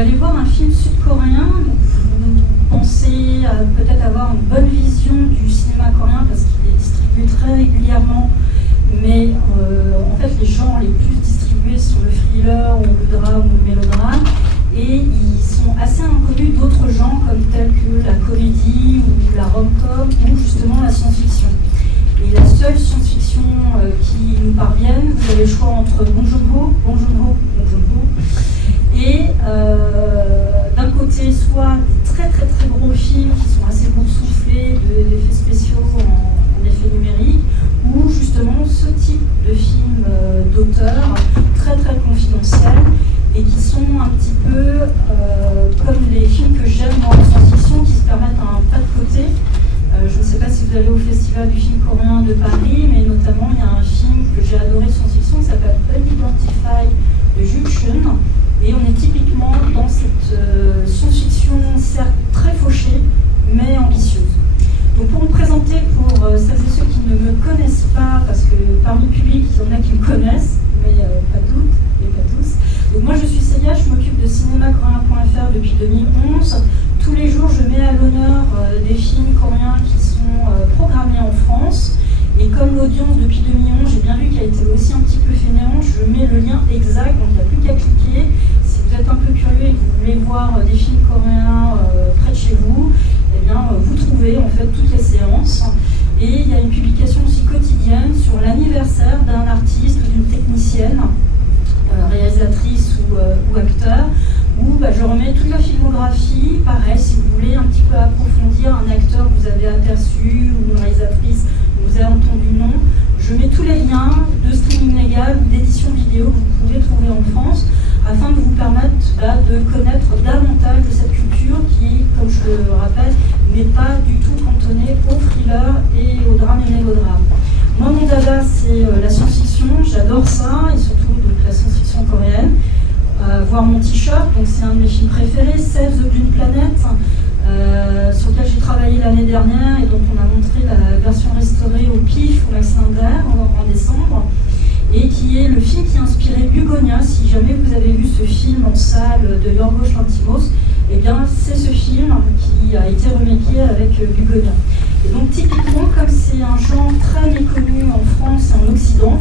allez voir un film sud-coréen, vous pensez peut-être avoir une bonne vision du cinéma coréen parce qu'il est distribué très régulièrement, mais en fait les genres les plus distribués sont le thriller ou le drame ou le mélodrame, et ils sont assez inconnus d'autres genres comme tels que la comédie ou la rom-com ou justement la science-fiction. Et la seule science-fiction qui nous parvienne, vous avez le choix entre Bong Joon-ho, et d'un côté soit des très très très gros films qui sont assez boursouflés d'effets spéciaux en effets numériques, ou justement ce type de films d'auteur très très confidentiels et qui sont un petit peu comme les films que j'aime en science-fiction, qui se permettent un pas de côté. Je ne sais pas si vous allez au Festival du film coréen de Paris, mais notamment il y a un film que j'ai adoré de science-fiction qui s'appelle Unidentified de Jules Chun, et on est typiquement dans cette science-fiction certes très fauchée mais ambitieuse. Donc pour me présenter, pour celles et ceux qui ne me connaissent pas, parce que parmi le public il y en a qui me connaissent, mais pas toutes et pas tous. Donc moi je suis Célia, je m'occupe de cinémacoréen.fr depuis 2011. Tous les jours je mets à l'honneur des films coréens qui sont programmés en France. Et comme l'audience depuis 2011, j'ai bien vu qu'elle était aussi un petit peu fainéante, je mets le lien exact, donc il n'y a plus qu'à cliquer. Si vous êtes un peu curieux et que vous voulez voir des films coréens près de chez vous, eh bien vous trouvez en fait toutes les séances. Et il y a une publication aussi quotidienne sur l'anniversaire d'un artiste ou d'une technicienne, réalisatrice ou acteur, où je remets toute la filmographie. Pareil, si vous voulez un petit peu approfondir un acteur que vous avez aperçu ou une réalisatrice que vous avez entendu le nom, je mets tous les liens de streaming légal ou d'édition vidéo que vous pouvez trouver en France, afin de vous permettre de connaître davantage de cette culture qui, comme je le rappelle, n'est pas du tout cantonnée au thriller et au drame et mélodrame. Moi, mon dada, c'est la science-fiction, j'adore ça, et surtout donc, la science-fiction coréenne. Voir mon t-shirt, donc c'est un de mes films préférés, Save the Green Planet, sur lequel j'ai travaillé l'année dernière et dont on a montré la version restaurée au PIF, au Max Linder, en décembre, et qui est le film qui a inspiré Bugonia. Si jamais vous avez vu ce film en salle de Yorgos Lanthimos, eh bien c'est ce film qui a été remaké avec Bugonia. Et donc typiquement, comme c'est un genre très méconnu en France et en Occident,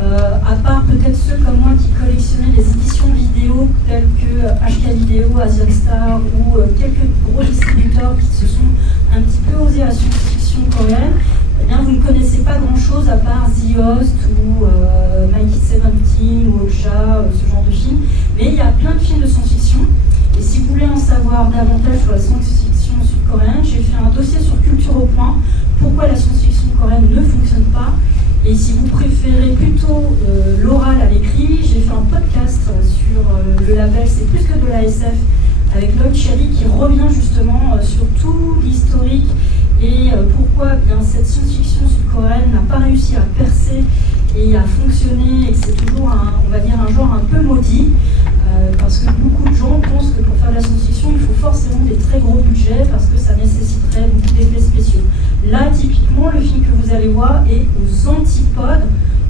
à part peut-être ceux comme moi qui collectionnaient les éditions vidéo telles que HK Vidéo, Asiac Star ou quelques gros distributeurs qui se sont un petit peu osés à la science-fiction coréenne, eh bien vous ne connaissez pas grand-chose à part The Host ou Mikey 17 ou Okja, ce genre de films. Mais il y a plein de films de science-fiction. Et si vous voulez en savoir davantage sur la science-fiction sud-coréenne, j'ai fait un dossier sur Culture au Point, pourquoi la science-fiction coréenne ne fonctionne pas. Et si vous préférez plutôt l'oral à l'écrit, j'ai fait un podcast sur le label C'est plus que de la SF avec Lloyd Cherry qui revient justement sur tout l'historique et pourquoi bien cette science-fiction sud-coréenne n'a pas réussi à percer et à fonctionner, et que c'est toujours on va dire un genre un peu maudit, parce que beaucoup de gens pensent que pour faire de la science-fiction il faut forcément des très gros budgets parce que ça nécessiterait beaucoup d'effets spéciaux. Là, typiquement, le film que vous allez voir est aux antipodes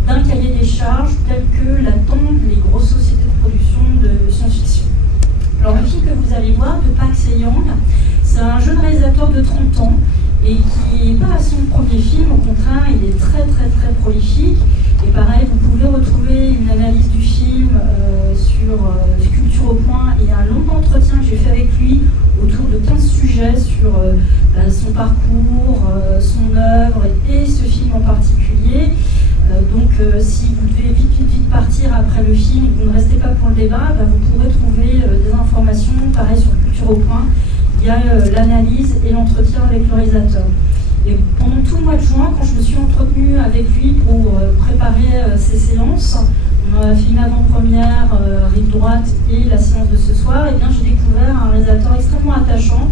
d'un cahier des charges tel que l'attendent les grosses sociétés de production de science-fiction. Alors, le film que vous allez voir de Park Se-young, c'est un jeune réalisateur de 30 ans et qui n'est pas à son premier film, au contraire, il est très très très prolifique. Et pareil, vous pouvez retrouver une analyse du film sur Culture au Point et un long entretien que j'ai fait avec lui autour de 15 sujets sur son parcours, son œuvre et ce film en particulier. Donc si vous devez vite partir après le film et que vous ne restez pas pour le débat, vous pourrez trouver des informations, pareil sur Culture au Point. Il y a l'analyse et l'entretien avec le réalisateur. Et pendant tout le mois de juin, quand je me suis entretenue avec lui pour préparer ces séances, on a fait une avant-première rive droite et la séance de ce soir, et bien j'ai découvert un réalisateur extrêmement attachant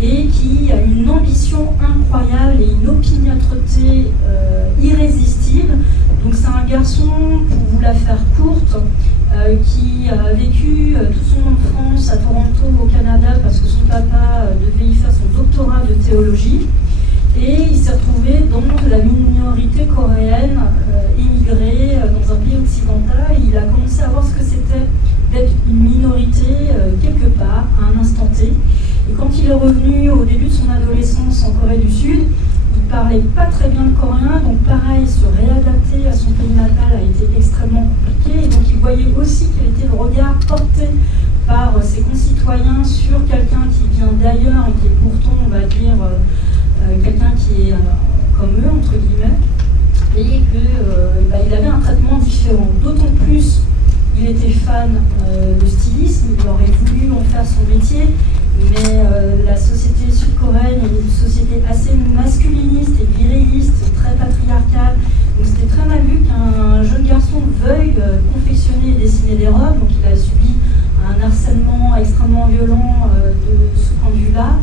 et qui a une ambition incroyable et une opiniâtreté irrésistible. Donc c'est un garçon, pour vous la faire courte, qui a vécu toute son enfance à Toronto au Canada parce que son papa devait y faire son doctorat de théologie. Et il s'est retrouvé dans la minorité coréenne, immigrée dans un pays occidental. Et il a commencé à voir ce que c'était d'être une minorité quelque est revenu au début de son adolescence en Corée du Sud, il ne parlait pas très bien le coréen, donc pareil, se réadapter à son pays natal a été extrêmement compliqué, et donc il voyait aussi quel était le regard porté par ses concitoyens sur quelqu'un qui vient d'ailleurs et qui est pourtant, on va dire, quelqu'un qui est comme eux, entre guillemets, et qu'il avait un traitement différent. D'autant plus, il était fan de stylisme, il aurait voulu en faire son métier, mais la société sud-coréenne est une société assez masculiniste et viriliste, très patriarcale, donc c'était très mal vu qu'un jeune garçon veuille confectionner et dessiner des robes, donc il a subi un harcèlement extrêmement violent de ce point de vue-là.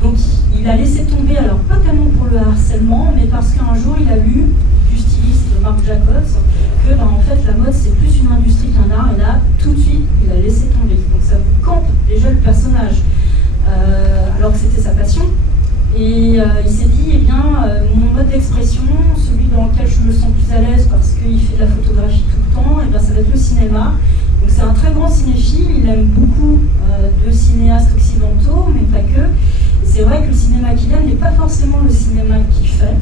Donc il a laissé tomber, alors pas tellement pour le harcèlement, mais parce qu'un jour il a lu du styliste Marc Jacobs que en fait la mode c'est plus une industrie qu'un art, et là tout de suite il a laissé tomber. Donc ça vous campe déjà le personnage, alors que c'était sa passion. Et il s'est dit, eh bien, mon mode d'expression, celui dans lequel je me sens plus à l'aise parce qu'il fait de la photographie tout le temps, eh bien, ça va être le cinéma. Donc c'est un très grand cinéphile, il aime beaucoup de cinéastes occidentaux, mais pas que. Et c'est vrai que le cinéma qu'il aime n'est pas forcément le cinéma qu'il fait.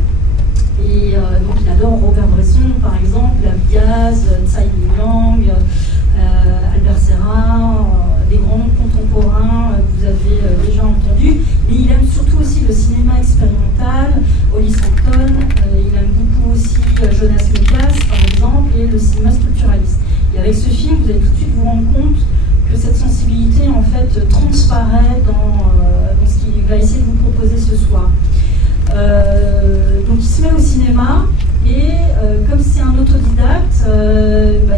Et donc il adore Robert Bresson, par exemple, La Diaz, Tsai Ming-Liang, Albert Serra, des grands noms contemporains que vous avez déjà entendus. Mais il aime surtout aussi le cinéma expérimental, Holly Hampton, il aime beaucoup aussi Jonas Mekas, par exemple, et le cinéma structuraliste. Et avec ce film, vous allez tout de suite vous rendre compte que cette sensibilité, en fait, transparaît dans ce qu'il va essayer de vous proposer ce soir. Donc il se met au cinéma, et comme c'est un autodidacte,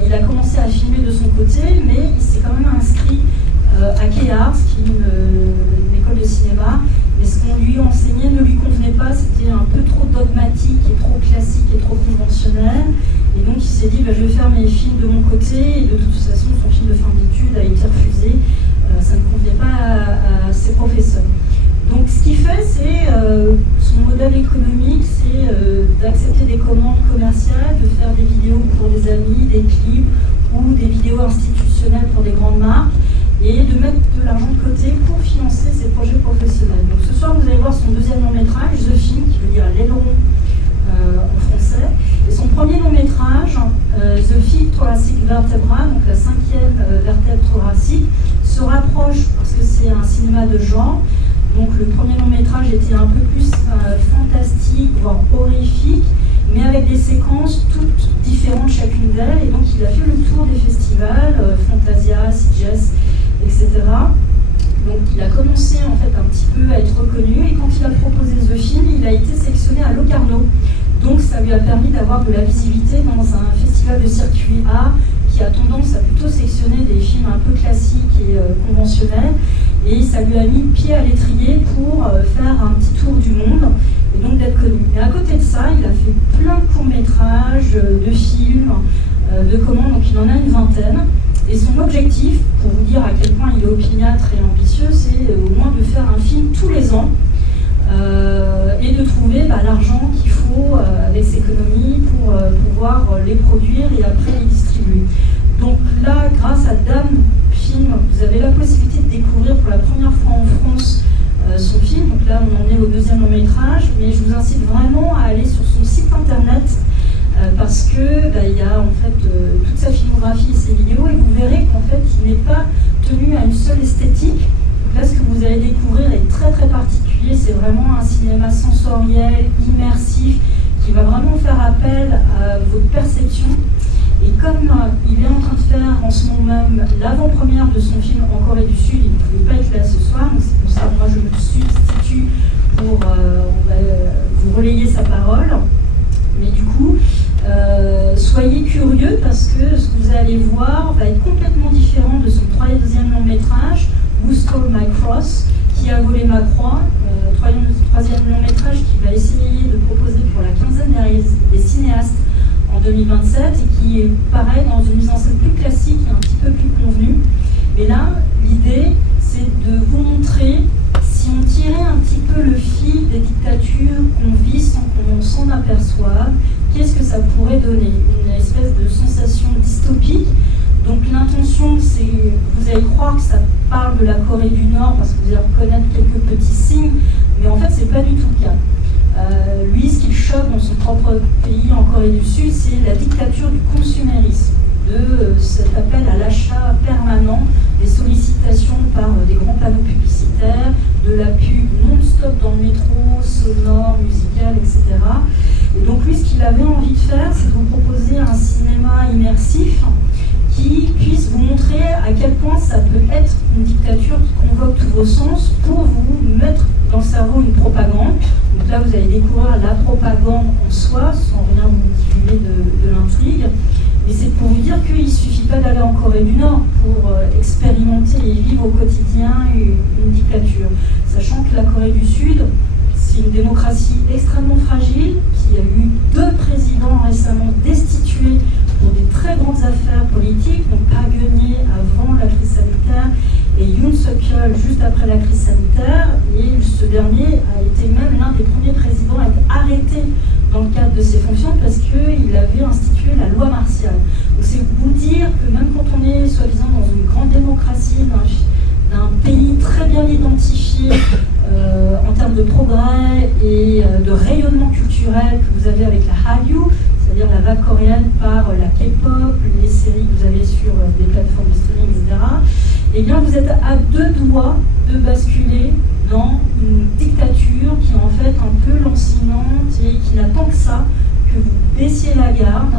il a commencé à filmer de son côté, mais il s'est quand même inscrit à Keyarts, qui est une école de cinéma, mais ce qu'on lui enseignait ne lui convenait pas, c'était un peu trop dogmatique et trop classique et trop conventionnel, et donc il s'est dit je vais faire mes films de mon côté, et de toute façon son film de fin d'études a été refusé, ça ne convenait pas à ses professeurs. Donc ce qu'il fait, c'est son modèle économique, c'est d'accepter des commandes commerciales, de faire des vidéos pour des amis, des clips ou des vidéos institutionnelles pour des grandes marques, et de mettre de l'argent de côté pour financer ses projets professionnels. Donc ce soir, vous allez voir son deuxième long métrage, The Film, qui veut dire l'aileron en français, et son premier long métrage, The Fifth Thoracic Vertebra, donc la cinquième vertèbre thoracique, se rapproche, parce que c'est un cinéma de genre. Donc le premier long métrage était un peu plus fantastique, voire horrifique, mais avec des séquences toutes différentes chacune d'elles, et donc il a fait le tour des festivals, Fantasia, Sitges, etc. Donc il a commencé en fait un petit peu à être reconnu, et quand il a proposé The Film, il a été sélectionné à Locarno. Donc ça lui a permis d'avoir de la visibilité dans un festival de circuit A qui a tendance à plutôt sélectionner des films un peu classiques et conventionnels, et ça lui a mis le pied à l'étrier pour faire un petit tour du monde et donc d'être connu. Et à côté de ça, il a fait plein de courts-métrages, de films, de commandes, donc il en a une vingtaine. Et son objectif, pour vous dire à quel point il est opiniâtre et ambitieux, c'est au moins de faire un film tous les ans et de trouver l'argent qu'il faut avec ses économies pour pouvoir les produire et après les distribuer. Donc là, grâce à Dame Film, vous avez la possibilité de découvrir pour la première fois en France son film. Donc là, on en est au deuxième long métrage, mais je vous incite vraiment à aller sur son site internet parce que il y a en fait toute sa filmographie et ses vidéos, et vous verrez qu'en fait, il n'est pas tenu à une seule esthétique. Donc là, ce que vous allez découvrir est très très particulier. C'est vraiment un cinéma sensoriel, immersif, qui va vraiment faire appel à votre perception. Et comme il est en train de faire en ce moment même l'avant-première de son film en Corée du Sud, il ne pouvait pas être là ce soir, donc c'est pour ça que moi je me substitue pour vous relayer sa parole. Mais du coup, soyez curieux parce que ce que vous allez voir va être complètement différent de son troisième long métrage, Who Stole My Cross, qui a volé ma croix, troisième long métrage qui va essayer de proposer pour la quinzaine des cinéastes en 2027, et qui est pareil dans une mise en scène plus classique et un petit peu plus convenue. Mais là, l'idée, c'est de vous montrer, si on tirait un petit peu le fil des dictatures qu'on vit sans qu'on s'en aperçoive, qu'est-ce que ça pourrait donner? Une espèce de sensation dystopique. Donc l'intention, c'est, vous allez croire que ça parle de la Corée du Nord parce que vous allez reconnaître quelques petits signes, mais en fait, c'est pas du tout le cas. Lui, ce qui choque dans son propre pays, en Corée du Sud, c'est la dictature du consumérisme, de cet appel à l'achat permanent, des sollicitations par des grands panneaux publicitaires, de la pub non-stop dans le métro, sonore, musical, etc. Et donc lui, ce qu'il avait envie de faire, c'est de vous proposer un cinéma immersif qui puisse vous montrer à quel point ça peut être une dictature qui convoque tous vos sens pour vous mettre dans le cerveau une propagande. Donc là, vous allez découvrir la propagande en soi, sans rien vous diluer de l'intrigue. Mais c'est pour vous dire qu'il ne suffit pas d'aller en Corée du Nord pour expérimenter et vivre au quotidien une dictature. Sachant que la Corée du Sud, c'est une démocratie extrêmement fragile, qui a eu 2 présidents récemment destitués pour des très grandes affaires politiques, donc Park Geun-hye avant la crise sanitaire et Yoon Suk-yeol juste après la crise sanitaire. Et ce dernier a été même l'un des premiers présidents à être arrêté dans le cadre de ses fonctions parce qu'il avait institué la loi martiale. Donc c'est vous dire que même quand on est soi-disant dans une grande démocratie, d'un pays très bien identifié en termes de progrès et de rayonnement culturel que vous avez avec la Hallyu, c'est-à-dire la vague coréenne par la K-pop, les séries que vous avez sur des plateformes de streaming, etc., eh bien vous êtes à 2 doigts de basculer dans une dictature qui est en fait un peu lancinante et qui n'attend que ça, que vous baissiez la garde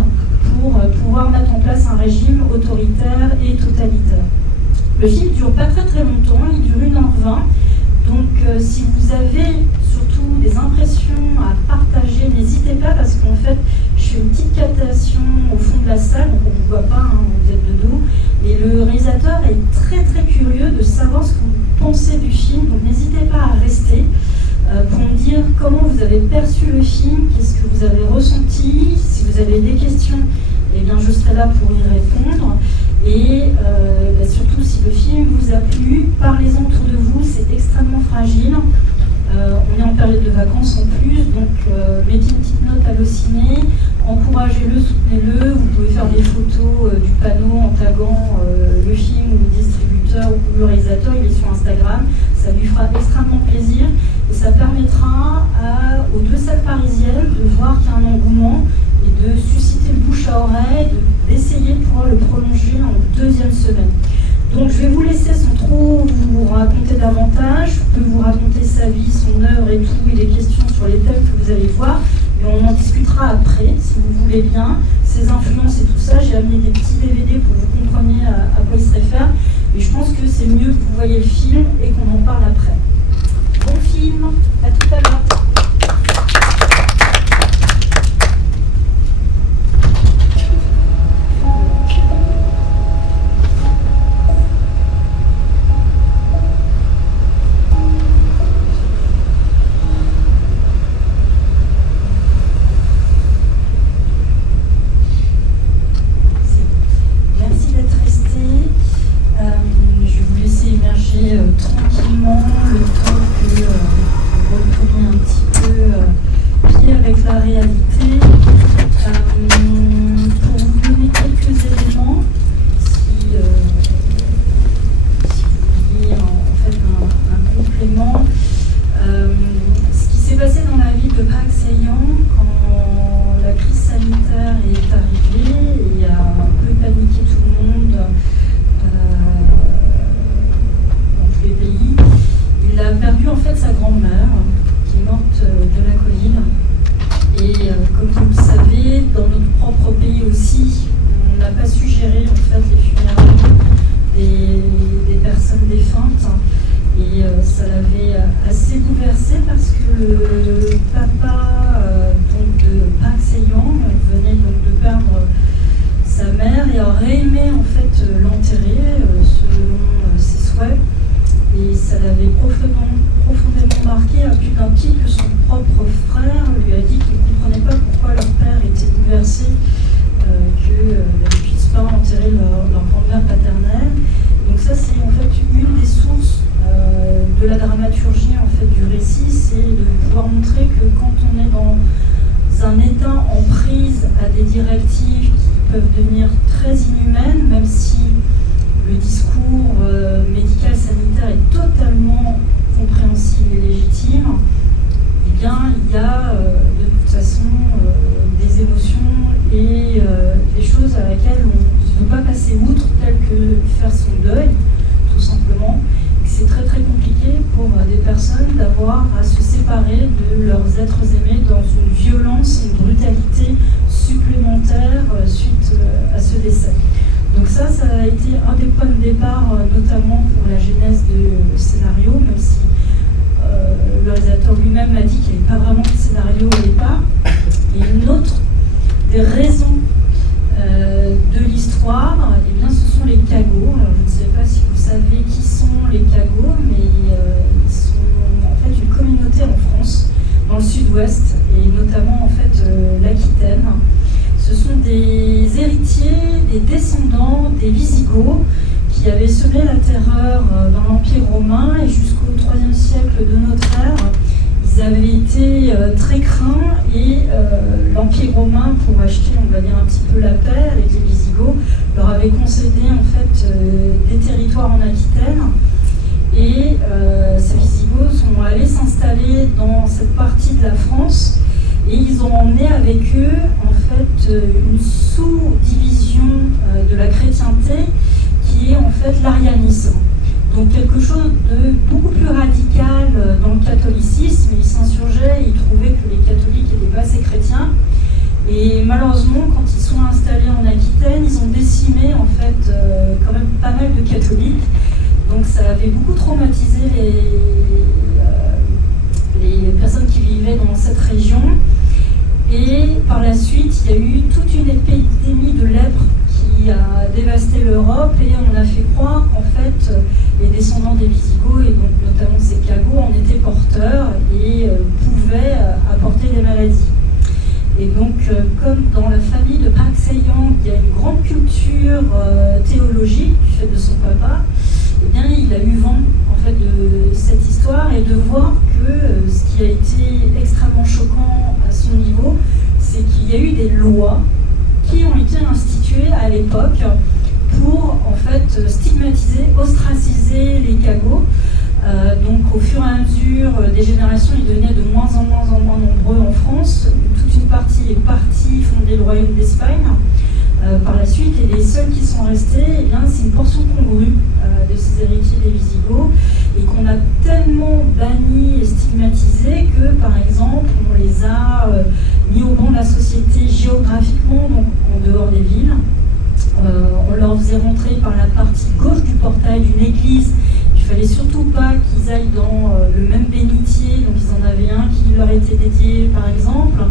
pour pouvoir mettre en place un régime autoritaire et totalitaire. Le film ne dure pas très très longtemps, il dure 1h20. Donc si vous avez surtout des impressions à partager, n'hésitez pas parce qu'en fait je fais une petite captation au fond de la salle, donc on ne vous voit pas, hein, vous êtes de dos, et le réalisateur est très très curieux de savoir ce que vous pensez du film, donc n'hésitez pas à rester pour me dire comment vous avez perçu le film, qu'est-ce que vous avez ressenti, si vous avez des questions, eh bien je serai là pour y répondre. Et surtout, si le film vous a plu, parlez-en autour de vous, c'est extrêmement fragile. On est en période de vacances en plus, donc mettez une petite note à Allociné, encouragez-le, soutenez-le. Vous pouvez faire des photos du panneau en taguant le film ou le distributeur ou le réalisateur, il est sur Instagram. Ça lui fera extrêmement plaisir et ça permettra aux 2 salles parisiennes de voir qu'il y a un engouement et de susciter le bouche à oreille, d'essayer de pouvoir le prolonger en 2e semaine. Donc je vais vous laisser sans trop vous raconter davantage. Je peux vous raconter sa vie, son œuvre et tout, et les questions sur les thèmes que vous allez voir, mais on en discutera après, si vous voulez bien. Ses influences et tout ça, j'ai amené des petits DVD pour que vous compreniez à quoi il se réfère, et je pense que c'est mieux que vous voyez le film et qu'on en parle après. Bon film, à tout à l'heure. Tranquillement, le temps que vous repreniez un petit peu pied avec la réalité. Pour vous donner quelques éléments, si vous vouliez en fait un complément, ce qui s'est passé dans la vie de Park Se-young quand la crise sanitaire est arrivée et a un peu paniqué tout le monde. Pays. Il a perdu en fait sa grand-mère qui est morte de la Covid et comme vous le savez, dans notre propre pays aussi, on n'a pas su gérer en fait les funérailles des personnes défuntes et ça l'avait assez bouleversé parce que le papa donc de Park Se-young venait donc de perdre sa mère et aurait aimé en fait l'enterrer selon ses souhaits. Et ça l'avait profondément marqué, à plus d'un pied que son propre frère lui a dit qu'il ne comprenait pas pourquoi leur père était bouleversé, qu'ils ne puissent pas enterrer leur grand-mère paternelle. Donc ça, c'est en fait une des sources de la dramaturgie en fait, du récit, c'est de pouvoir montrer que quand on est dans un état en prise à des directives qui peuvent devenir très inhumaines, même si le discours médical sanitaire est totalement compréhensible et légitime, eh bien, il y a de toute façon des émotions et des choses à laquelle on ne peut pas passer outre, telles que faire son deuil, tout simplement. C'est très très compliqué pour des personnes d'avoir à se séparer de leurs êtres aimés dans une violence, une brutalité supplémentaire suite à ce décès. Donc ça a été un des points de départ, notamment pour la genèse du scénario, même si le réalisateur lui-même m'a dit qu'il n'y avait pas vraiment de scénario au départ. Et une autre des raisons de l'histoire, eh bien, ce sont les cagots. Alors, je ne sais pas si vous savez qui sont les cagots, mais ils sont en fait une communauté en France, dans le sud-ouest, et notamment en fait l'Aquitaine. Ce sont des héritiers, des descendants des Visigoths qui avaient semé la terreur dans l'Empire romain, et jusqu'au IIIe siècle de notre ère, ils avaient été très craints, et l'Empire romain, pour acheter, on va dire, un petit peu la paix avec les Visigoths, leur avait concédé en fait des territoires en Aquitaine, et ces Visigoths sont allés s'installer dans cette partie de la France, et ils ont emmené avec eux en fait une sous-division de la chrétienté qui est en fait l'arianisme. Donc quelque chose de beaucoup plus radical dans le catholicisme. Ils s'insurgeaient, ils trouvaient que les catholiques n'étaient pas assez chrétiens. Et malheureusement, quand ils sont installés en Aquitaine, ils ont décimé en fait quand même pas mal de catholiques. Donc ça avait beaucoup traumatisé les personnes qui vivaient dans cette région. Et par la suite, il y a eu toute une épidémie de lèpre qui a dévasté l'Europe, et on a fait croire qu'en fait les descendants des Visigoths, et donc notamment ces cagots, en étaient porteurs et pouvaient apporter des maladies. Et donc, comme dans la famille de Praxeyan, il y a une grande culture théologique du fait de son papa, eh bien, il a eu vent en fait de cette histoire, et de voir que ce qui a été extrêmement choquant à son niveau, c'est qu'il y a eu des lois qui ont été instituées à l'époque pour en fait stigmatiser, ostraciser les cagots. Donc au fur et à mesure des générations, ils devenaient de moins en moins nombreux en France. Toute une partie est partie fonder le royaume d'Espagne par la suite, et les seuls qui sont restés, eh bien, c'est une portion congrue de ces héritiers des Visigoths, et qu'on a tellement bannis et stigmatisés que, par exemple, on les a mis au banc de la société géographiquement, donc en dehors des villes. On leur faisait rentrer par la partie gauche du portail d'une église. Il ne fallait surtout pas qu'ils aillent dans le même bénitier, donc ils en avaient un qui leur était dédié par exemple,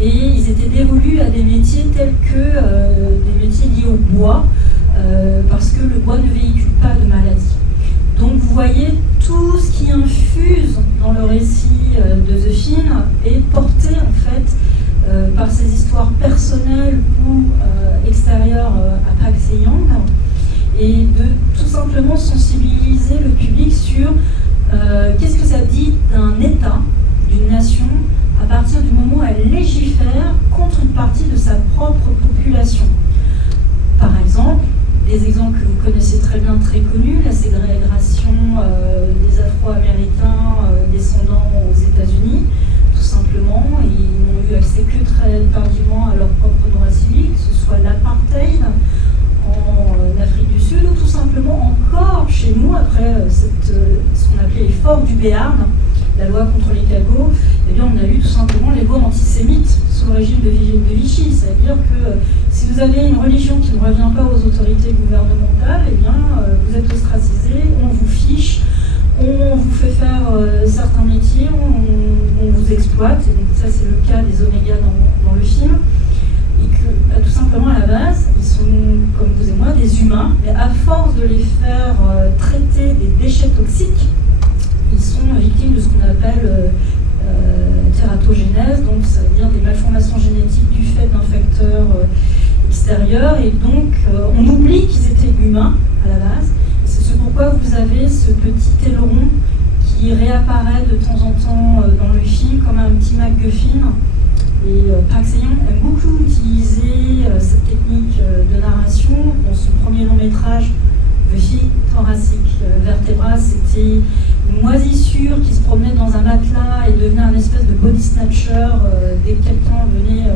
et ils étaient dévolus à des métiers tels que des métiers liés au bois, parce que le bois ne véhicule pas de maladie. Donc vous voyez, tout ce qui infuse dans le récit de The Film est porté en fait par ces histoires personnelles ou extérieures à Praxeyan, et de tout simplement sensibiliser le public sur qu'est-ce que ça dit d'un État, d'une nation, à partir du moment où elle légifère contre une partie de sa propre population. Par exemple, des exemples que vous connaissez très bien, très connus, la ségrégation des Afro-Américains descendant aux États-Unis, tout simplement. Ils n'ont eu accès que très tardivement à leur propre droit civique, que ce soit l'apartheid en Afrique du Sud, ou tout simplement encore chez nous, après ce qu'on appelait les forts du Béarn, la loi contre les cagots, eh bien, on a eu tout simplement les lois antisémites sous le régime de Vichy. C'est-à-dire que si vous avez une religion qui ne revient pas aux autorités gouvernementales, eh bien, vous êtes ostracisé, on vous fiche, on vous fait faire certains métiers, on vous exploite. Et donc ça, c'est le cas des Oméga dans le film. Et que tout simplement à la base, ils sont comme vous et moi des humains, mais à force de les faire traiter des déchets toxiques, ils sont victimes de ce qu'on appelle tératogénèse, donc ça veut dire des malformations génétiques du fait d'un facteur extérieur, et donc on oublie qu'ils étaient humains à la base. Et c'est ce pourquoi vous avez ce petit aileron qui réapparaît de temps en temps dans le film comme un petit MacGuffin. Et Praxeyan aime beaucoup utiliser cette technique de narration. Dans son premier long métrage, le filet thoracique vertébral, c'était une moisissure qui se promenait dans un matelas et devenait un espèce de body snatcher. Dès que quelqu'un venait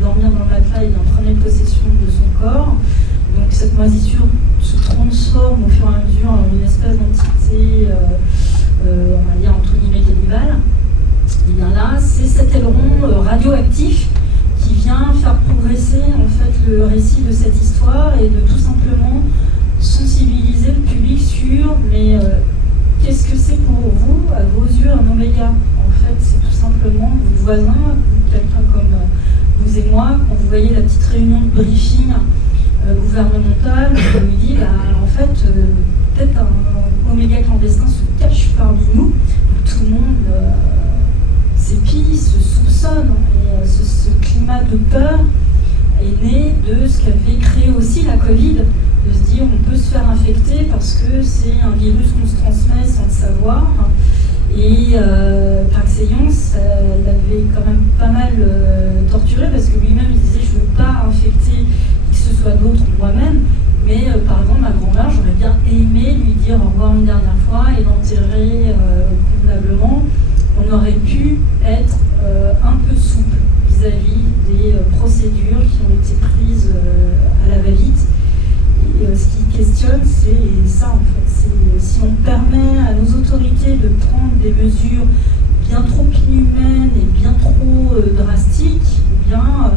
dormir dans le matelas, il en prenait possession de son corps. Donc cette moisissure se transforme au fur et à mesure en une espèce d'entité, on va dire entre guillemets cannibale. Et bien là, c'est cet aileron radioactif qui vient faire progresser en fait le récit de cette histoire et de tout simplement sensibiliser le public sur mais qu'est-ce que c'est pour vous, à vos yeux, un oméga? En fait, c'est tout simplement votre voisin, quelqu'un comme vous et moi, quand vous voyez la petite réunion de briefing gouvernemental, on lui dit, en fait, peut-être un oméga clandestin se cache parmi nous. Tout le monde s'épie, se soupçonne, et ce climat de peur est né de ce qu'avait créé aussi la Covid, de se dire on peut se faire infecter parce que c'est un virus qu'on se transmet sans le savoir. Et Paxeyon, il avait quand même pas mal torturé parce que lui-même il disait je ne veux pas infecter qui que ce soit d'autre ou moi-même, mais par exemple ma grand-mère, j'aurais bien aimé lui dire au revoir une dernière fois et l'enterrer convenablement. On aurait pu être un peu souple vis-à-vis des procédures qui ont été prises à la va-vite. Et ce qui questionne, c'est ça en fait. C'est si on permet à nos autorités de prendre des mesures bien trop inhumaines et bien trop drastiques, eh bien,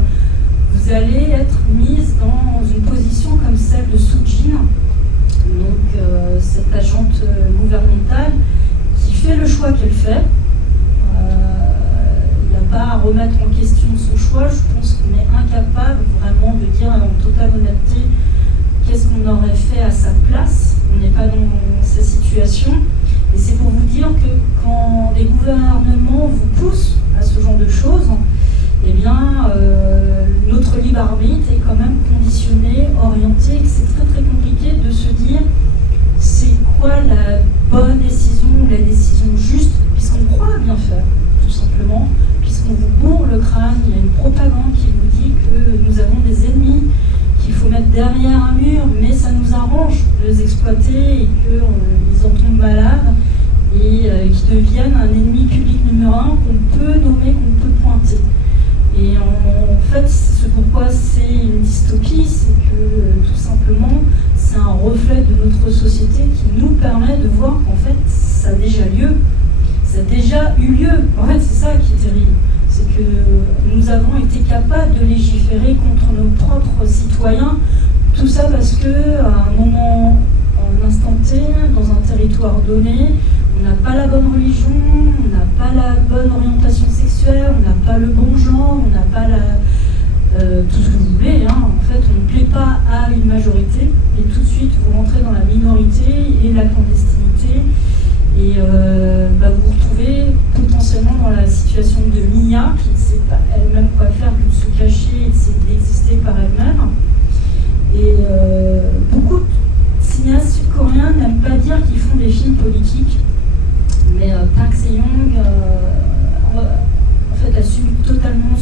vous allez être mise dans une position comme celle de Suu Kyi, donc cette agente gouvernementale qui fait le choix qu'elle fait. Il n'y a pas à remettre en question son choix. Je pense qu'on est incapable vraiment de dire en totale honnêteté qu'est-ce qu'on aurait fait à sa place. On n'est pas dans sa situation. Et c'est pour vous dire que quand les gouvernements vous poussent à ce genre de choses, eh bien, notre libre arbitre est quand même conditionné, orienté, et que c'est très très compliqué de se dire c'est quoi la bonne décision ou la décision juste, puisqu'on croit bien faire, tout simplement, puisqu'on vous bourre le crâne, il y a une propagande qui vous dit que nous avons des ennemis, qu'il faut mettre derrière un mur, mais ça nous arrange de les exploiter et qu'ils en tombent malades et qu'ils deviennent un ennemi public numéro un qu'on peut nommer, qu'on peut pointer. Et en fait, c'est pourquoi c'est une dystopie, c'est que tout simplement, c'est un reflet de notre société qui nous permet de voir qu'en fait, ça a déjà lieu, ça a déjà eu lieu. En fait, c'est ça qui est terrible. C'est que nous avons été capables de légiférer contre nos propres citoyens, tout ça parce qu'à un moment, en instant T, dans un territoire donné, on n'a pas la bonne religion, on n'a pas la bonne orientation sexuelle, on n'a pas le bon genre, on n'a pas tout ce que vous voulez. Hein. En fait, on ne plaît pas à une majorité et tout de suite vous rentrez dans la minorité et la clandestinité. Et vous vous retrouvez potentiellement dans la situation de Mia, qui ne sait pas elle-même quoi faire que de se cacher et d'exister par elle-même. Et beaucoup de cinéastes sud-coréens n'aiment pas dire qu'ils font des films politiques, mais Park Se-young en fait assume totalement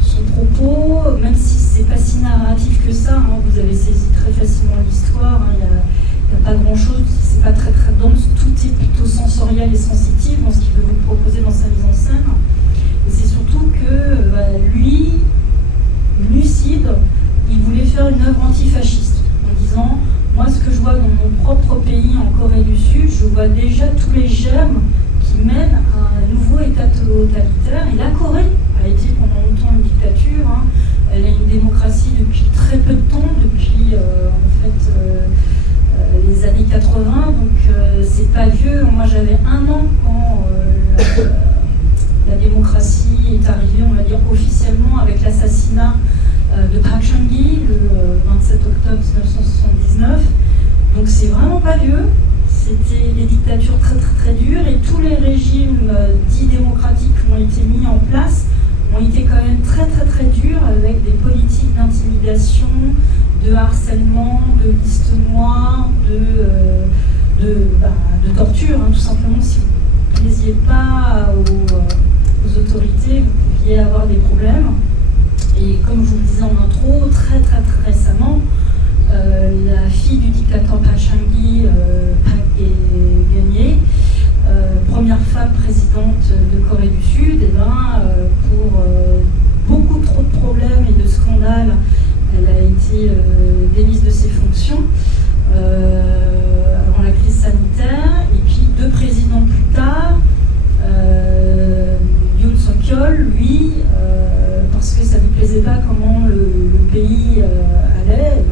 son propos, même si c'est pas si narratif que ça. Hein, vous avez saisi très facilement l'histoire. Hein, il n'y a pas grand-chose, c'est pas très très dense, tout est plutôt sensoriel et sensitif dans ce qu'il veut vous proposer dans sa mise en scène. Et c'est surtout que lui, lucide, il voulait faire une œuvre antifasciste en disant moi ce que je vois dans mon propre pays en Corée du Sud, je vois déjà tous les germes qui mènent à un nouveau état totalitaire. Et la Corée a été pendant longtemps une dictature, hein. Elle est une démocratie depuis très peu de temps, depuis les années 80, donc c'est pas vieux. Moi j'avais 1 an quand la démocratie est arrivée, on va dire officiellement, avec l'assassinat de Park Chung-hee le 27 octobre 1979. Donc c'est vraiment pas vieux. C'était des dictatures très très très dures et tous les régimes dits démocratiques qui ont été mis en place ont été quand même très très très durs, avec des politiques d'intimidation, de harcèlement, de listes noires, de torture, hein, tout simplement. Si vous ne plaisiez pas aux autorités, vous pouviez avoir des problèmes. Et comme je vous le disais en intro, très très très récemment, la fille du dictateur Pachanghi, Park Geun-hye, première femme présidente de Corée du Sud, et pour beaucoup trop de problèmes et de scandales, elle a été démise de ses fonctions avant la crise sanitaire. Et puis 2 présidents plus tard, Yoon Suk-yeol, lui, parce que ça ne lui plaisait pas comment le pays allait,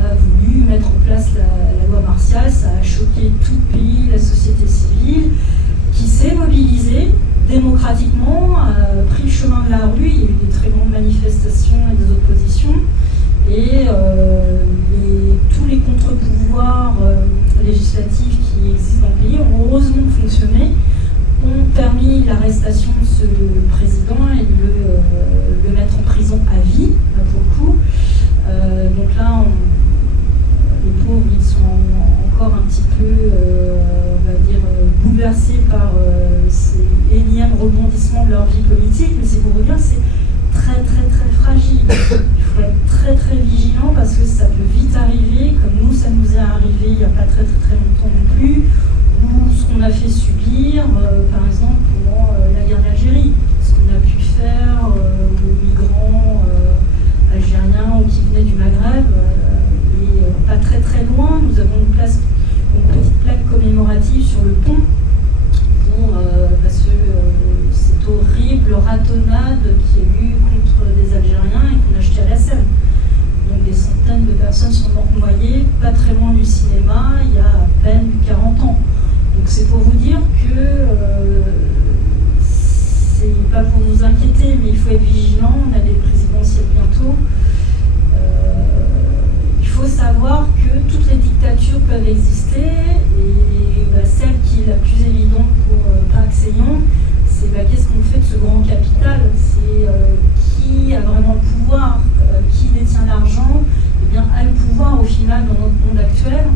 a voulu mettre en place la loi martiale. Ça a choqué tout le pays, la société civile, qui s'est mobilisée démocratiquement, a pris le chemin de la rue. Il y a eu des très grandes manifestations et des oppositions. Et tous les contre-pouvoirs législatifs qui existent dans le pays ont heureusement fonctionné, ont permis l'arrestation de ce président et de le mettre en prison à vie, pour le coup. Donc là, les pauvres, ils sont encore un petit peu, on va dire, bouleversés par ces énièmes rebondissements de leur vie politique, mais c'est pour vous dire, c'est très très très fragile. Il faut être très très vigilant parce que ça peut vite arriver, comme nous ça nous est arrivé il n'y a pas très très très longtemps non plus, ou ce qu'on a fait subir, par exemple pendant la guerre d'Algérie, ce qu'on a pu faire aux migrants algériens ou qui venaient du Maghreb, et pas très très loin, nous avons une petite plaque commémorative sur le pont parce que cette horrible ratonnade qu'il y a eu contre des Algériens et qu'on a jeté à la Seine. Donc des centaines de personnes sont mortes noyées, pas très loin du cinéma, il y a à peine 40 ans. Donc c'est pour vous dire que c'est pas pour nous inquiéter, mais il faut être vigilant, on a des présidentielles bientôt. Il faut savoir que toutes les dictatures peuvent exister, et celle qui est la plus évidente pour Park Geun-hye, c'est qu'est-ce qu'on fait de ce grand capital, c'est qui a vraiment le pouvoir, qui détient l'argent, et bien a le pouvoir au final dans notre monde actuel.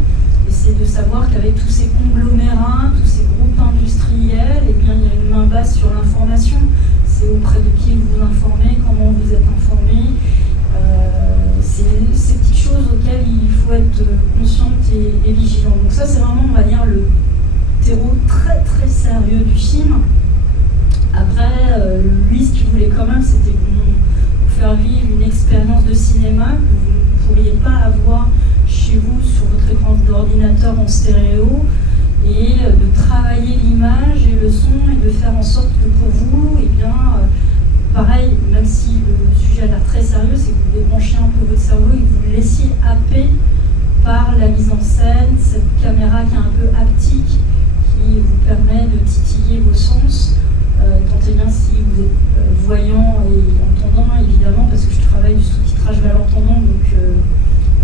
Et c'est de savoir qu'avec tous ces conglomérats, tous ces groupes industriels, et bien il y a une main basse sur l'information. C'est auprès de qui vous informez, comment vous êtes informé. C'est ces petites choses auxquelles il faut être consciente et vigilant. Donc ça c'est vraiment, on va dire, le terreau très très sérieux du film. Après, lui, ce qu'il voulait quand même, c'était vous faire vivre une expérience de cinéma que vous ne pourriez pas avoir chez vous sur votre écran d'ordinateur en stéréo, et de travailler l'image et le son et de faire en sorte que pour vous, eh bien, pareil, même si le sujet a l'air très sérieux, c'est que vous débranchez un peu votre cerveau et que vous le laissiez happer par la mise en scène, cette caméra qui est un peu haptique, qui vous permet de titiller vos sens. Tentez bien si vous êtes voyant et entendant, évidemment, parce que je travaille du sous-titrage malentendant, donc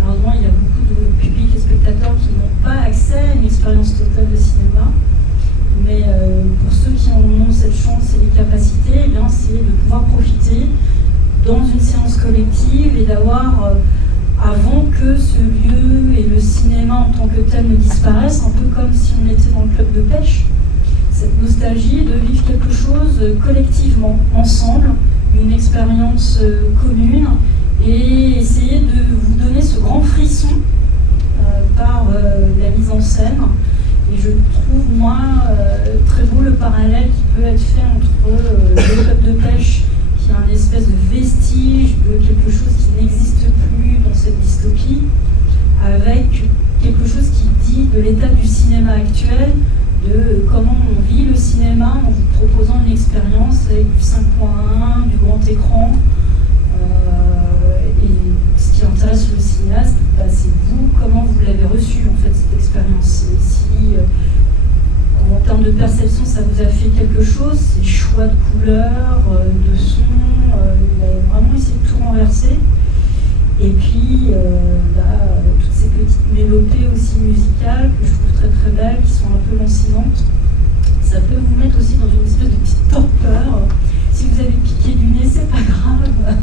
malheureusement il y a beaucoup de publics et spectateurs qui n'ont pas accès à une expérience totale de cinéma. Mais pour ceux qui en ont cette chance et les capacités, eh bien, c'est de pouvoir profiter dans une séance collective et d'avoir, avant que ce lieu et le cinéma en tant que tel ne disparaissent, un peu comme si on était dans le club de pêche, cette nostalgie de vivre quelque chose collectivement, ensemble, une expérience commune, et essayer de vous donner ce grand frisson par la mise en scène. Et je trouve, moi, très beau le parallèle qui peut être fait entre le club de pêche, qui est un espèce de vestige de quelque chose qui n'existe plus dans cette dystopie, avec quelque chose qui dit de l'état du cinéma actuel, de comment on vit le cinéma en vous proposant une expérience avec du 5.1, du grand écran. Et ce qui intéresse le cinéaste, c'est vous, comment vous l'avez reçu en fait cette expérience. Et si en termes de perception ça vous a fait quelque chose, ces choix de couleurs, de sons, il a vraiment essayé de tout renverser. Et puis toutes ces petites mélopées aussi musicales que je trouve très très belles, qui sont un peu lancinantes. Ça peut vous mettre aussi dans une espèce de petite torpeur. Si vous avez piqué du nez, c'est pas grave.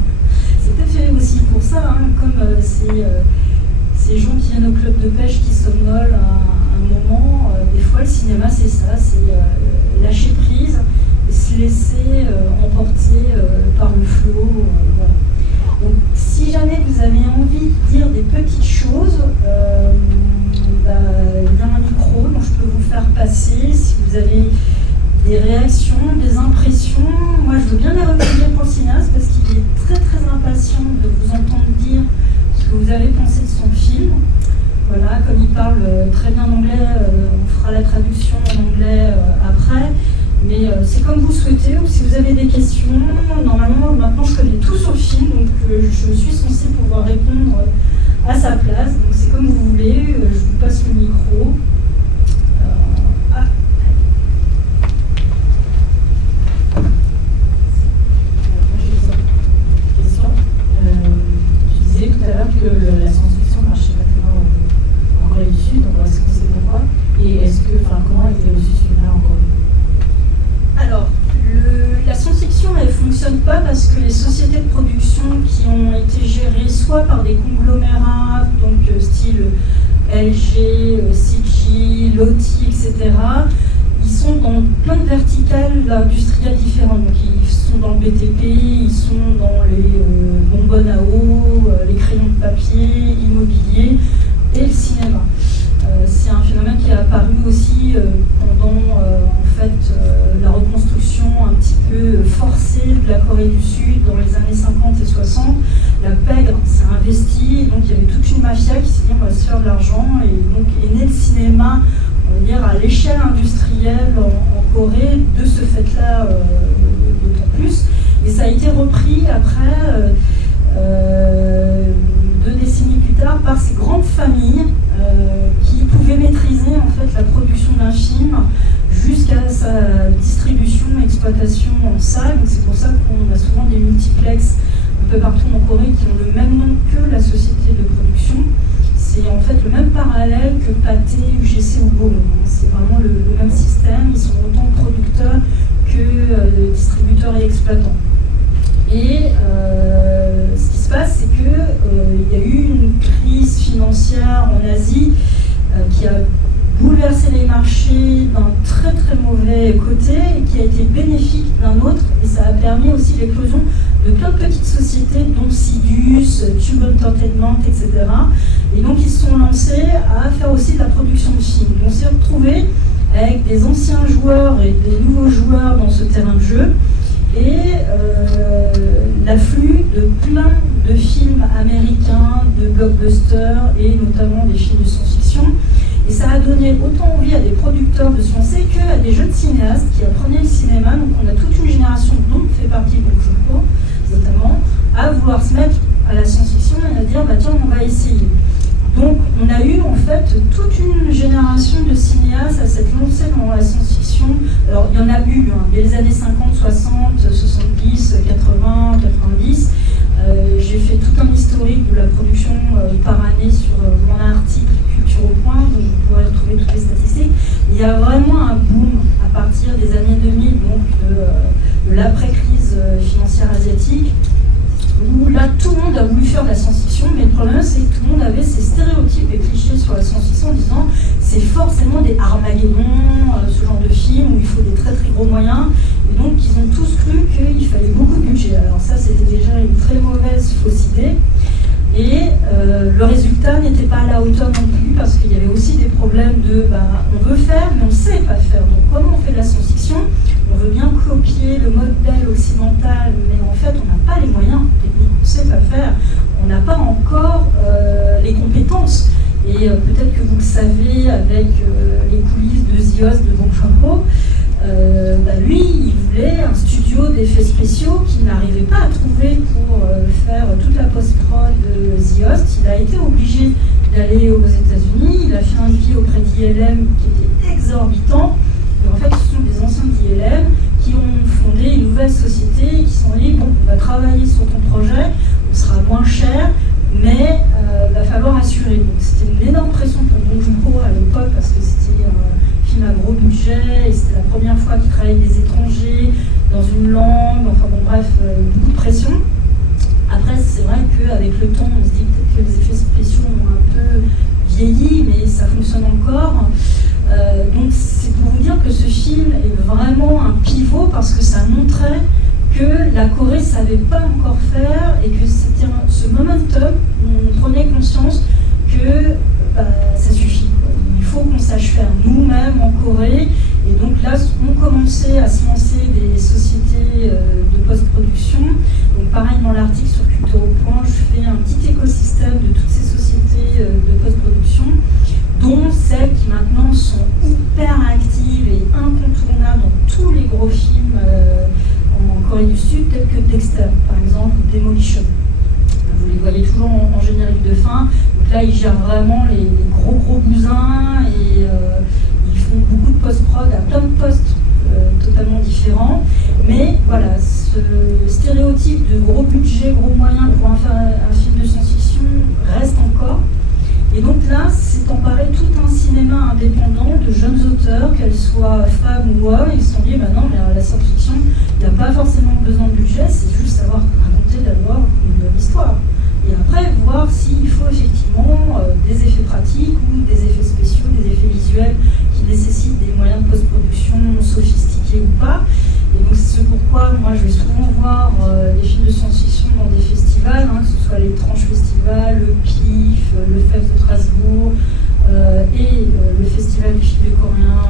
C'était fait aussi pour ça, hein, comme ces gens qui viennent au club de pêche qui somnolent à un moment. Des fois, le cinéma, c'est ça, c'est lâcher prise et se laisser emporter par le flot. Voilà. Donc, si jamais vous avez envie au cinéaste parce qu'il est très très impatient de vous entendre dire ce que vous avez pensé de son film. Voilà, comme il parle très bien anglais, on fera la traduction en anglais après. Mais c'est comme vous souhaitez, ou si vous avez des questions, normalement maintenant je connais tout sur le film, donc je suis censée pouvoir répondre à sa place. Donc c'est comme vous voulez, je vous passe le micro. Tu disais tout à l'heure que la science-fiction ne marchait pas tellement en Corée du Sud, donc est-ce qu'on sait pourquoi? Et comment a été reçu ce film-là en Corée? Alors, la science-fiction, elle ne fonctionne pas parce que les sociétés de production qui ont été gérées soit par des conglomérats, donc style LG, CG, Lotti, etc., ils sont dans plein de verticales industrielles différentes. Donc, ils sont dans le BTP, ils sont dans les bonbonnes à eau, les crayons de papier, l'immobilier et le cinéma. C'est un phénomène qui est apparu aussi pendant la reconstruction un petit peu forcée de la Corée du Sud dans les années 50 et 60. La pègre s'est investie, et donc il y avait toute une mafia qui s'est dit on va se faire de l'argent, et donc est né le cinéma, on va dire, à l'échelle industrielle en Corée, de ce fait-là d'autant plus. Et ça a été repris après, 2 décennies plus tard, par ces grandes familles qui pouvaient maîtriser en fait la production d'un film jusqu'à sa distribution, exploitation en salle. Donc c'est pour ça qu'on a souvent des multiplexes un peu partout en Corée qui ont le même nom que la société de production. C'est en fait le même parallèle que Pathé, UGC ou Gaumont. C'est vraiment le même système. Ils sont autant producteurs que distributeurs et exploitants. Et ce qui se passe, c'est qu'il y a eu une crise financière en Asie qui a bouleversé les marchés d'un très très mauvais côté et qui a été bénéfique d'un autre. Et ça a permis aussi l'éclosion de plein de petites sociétés, dont Sidus, Tube Entertainment, etc. Et donc ils se sont lancés à faire aussi de la production de films. On s'est retrouvés avec des anciens joueurs et des nouveaux joueurs dans ce terrain de jeu. Et l'afflux de plein de films américains, de blockbusters et notamment des films de science-fiction. Et ça a donné autant envie à des producteurs de se lancer qu'à des jeunes cinéastes qui apprenaient le cinéma. Donc on a toute une génération dont fait partie Bong Joon-ho notamment, à vouloir se mettre à la science-fiction et à dire bah tiens on va essayer. Donc on a eu en fait toute une génération de cinéastes à s'être lancés dans la science-fiction. Alors il y en a eu dès les années 50, 60, 70, 80, 90. J'ai fait tout un historique de la production par année sur mon article Culture au point, donc vous pourrez retrouver toutes les statistiques. Il y a vraiment un boom à partir des années 2000, donc de l'après-crise financière asiatique, où là tout le monde a voulu faire de la science-fiction, mais le problème c'est que tout le monde avait ces stéréotypes et clichés sur la science-fiction en disant c'est forcément des Armageddon, ce genre de film où il faut des très très gros moyens, et donc ils ont tous cru qu'il fallait beaucoup de budget. Alors ça c'était déjà une très mauvaise fausse idée, et le résultat n'était pas à la hauteur non plus, parce qu'il y avait aussi des problèmes de on veut faire mais on ne sait pas faire. Donc comment on fait de la science-fiction? On veut bien copier le modèle occidental, mais en fait, on n'a pas les moyens techniques, on ne sait pas faire, on n'a pas encore les compétences. Et peut-être que vous le savez, avec les coulisses de Zios de Bong Joon-ho, lui, il voulait un studio d'effets spéciaux qu'il n'arrivait pas à trouver pour faire toute la post-prod de Zios. Il a été obligé d'aller aux États-Unis, il a fait un deal auprès d'ILM qui était exorbitant. Et en fait, ce sont des anciens d'ILM qui ont fondé une nouvelle société et qui se sont dit bon, on va travailler sur ton projet, on sera moins cher, mais il va falloir assurer. Donc c'était une énorme pression pour Bong Joon-ho à l'époque parce que c'était un film à gros budget et c'était la première fois qu'il travaillait avec des étrangers dans une langue, enfin bon bref, beaucoup de pression. Après, c'est vrai qu'avec le temps, on se dit peut-être que les effets spéciaux ont un peu vieilli, mais ça fonctionne encore. Donc c'est pour vous dire que ce film est vraiment un pivot parce que ça montrait que la Corée ne savait pas encore faire et que c'était ce momentum où on prenait conscience que ça suffit. Il faut qu'on sache faire nous-mêmes en Corée. Et donc là, on commençait à se lancer des sociétés de post-production pareil, dans l'article sur Culture au Point, je fais un petit écosystème de toutes ces sociétés de post-production, dont celles qui maintenant sont hyper actives et incontournables dans tous les gros films en Corée du Sud, tels que Dexter, par exemple, ou Demolition. Vous les voyez toujours en générique de fin. Donc là, ils gèrent vraiment les gros bousins et ils font beaucoup de post-prod à plein de postes totalement différents. Mais voilà, ce stéréotype de gros budget, gros moyens pour un film de science-fiction reste encore. Et donc là, c'est emparé tout un cinéma indépendant de jeunes auteurs, qu'elles soient femmes ou hommes. Ils se sont dit, bah non, mais la science-fiction, il n'y a pas forcément besoin de budget, c'est juste savoir raconter d'abord une bonne histoire. Et après, voir s'il faut effectivement des effets pratiques ou des effets spéciaux, des effets visuels qui nécessitent des moyens de post-production sophistiqués ou pas. Et donc c'est pourquoi moi je vais souvent voir des films de science-fiction dans des festivals, que ce soit les Tranches Festivals, le PIF, le FEF de Strasbourg et le Festival du film coréen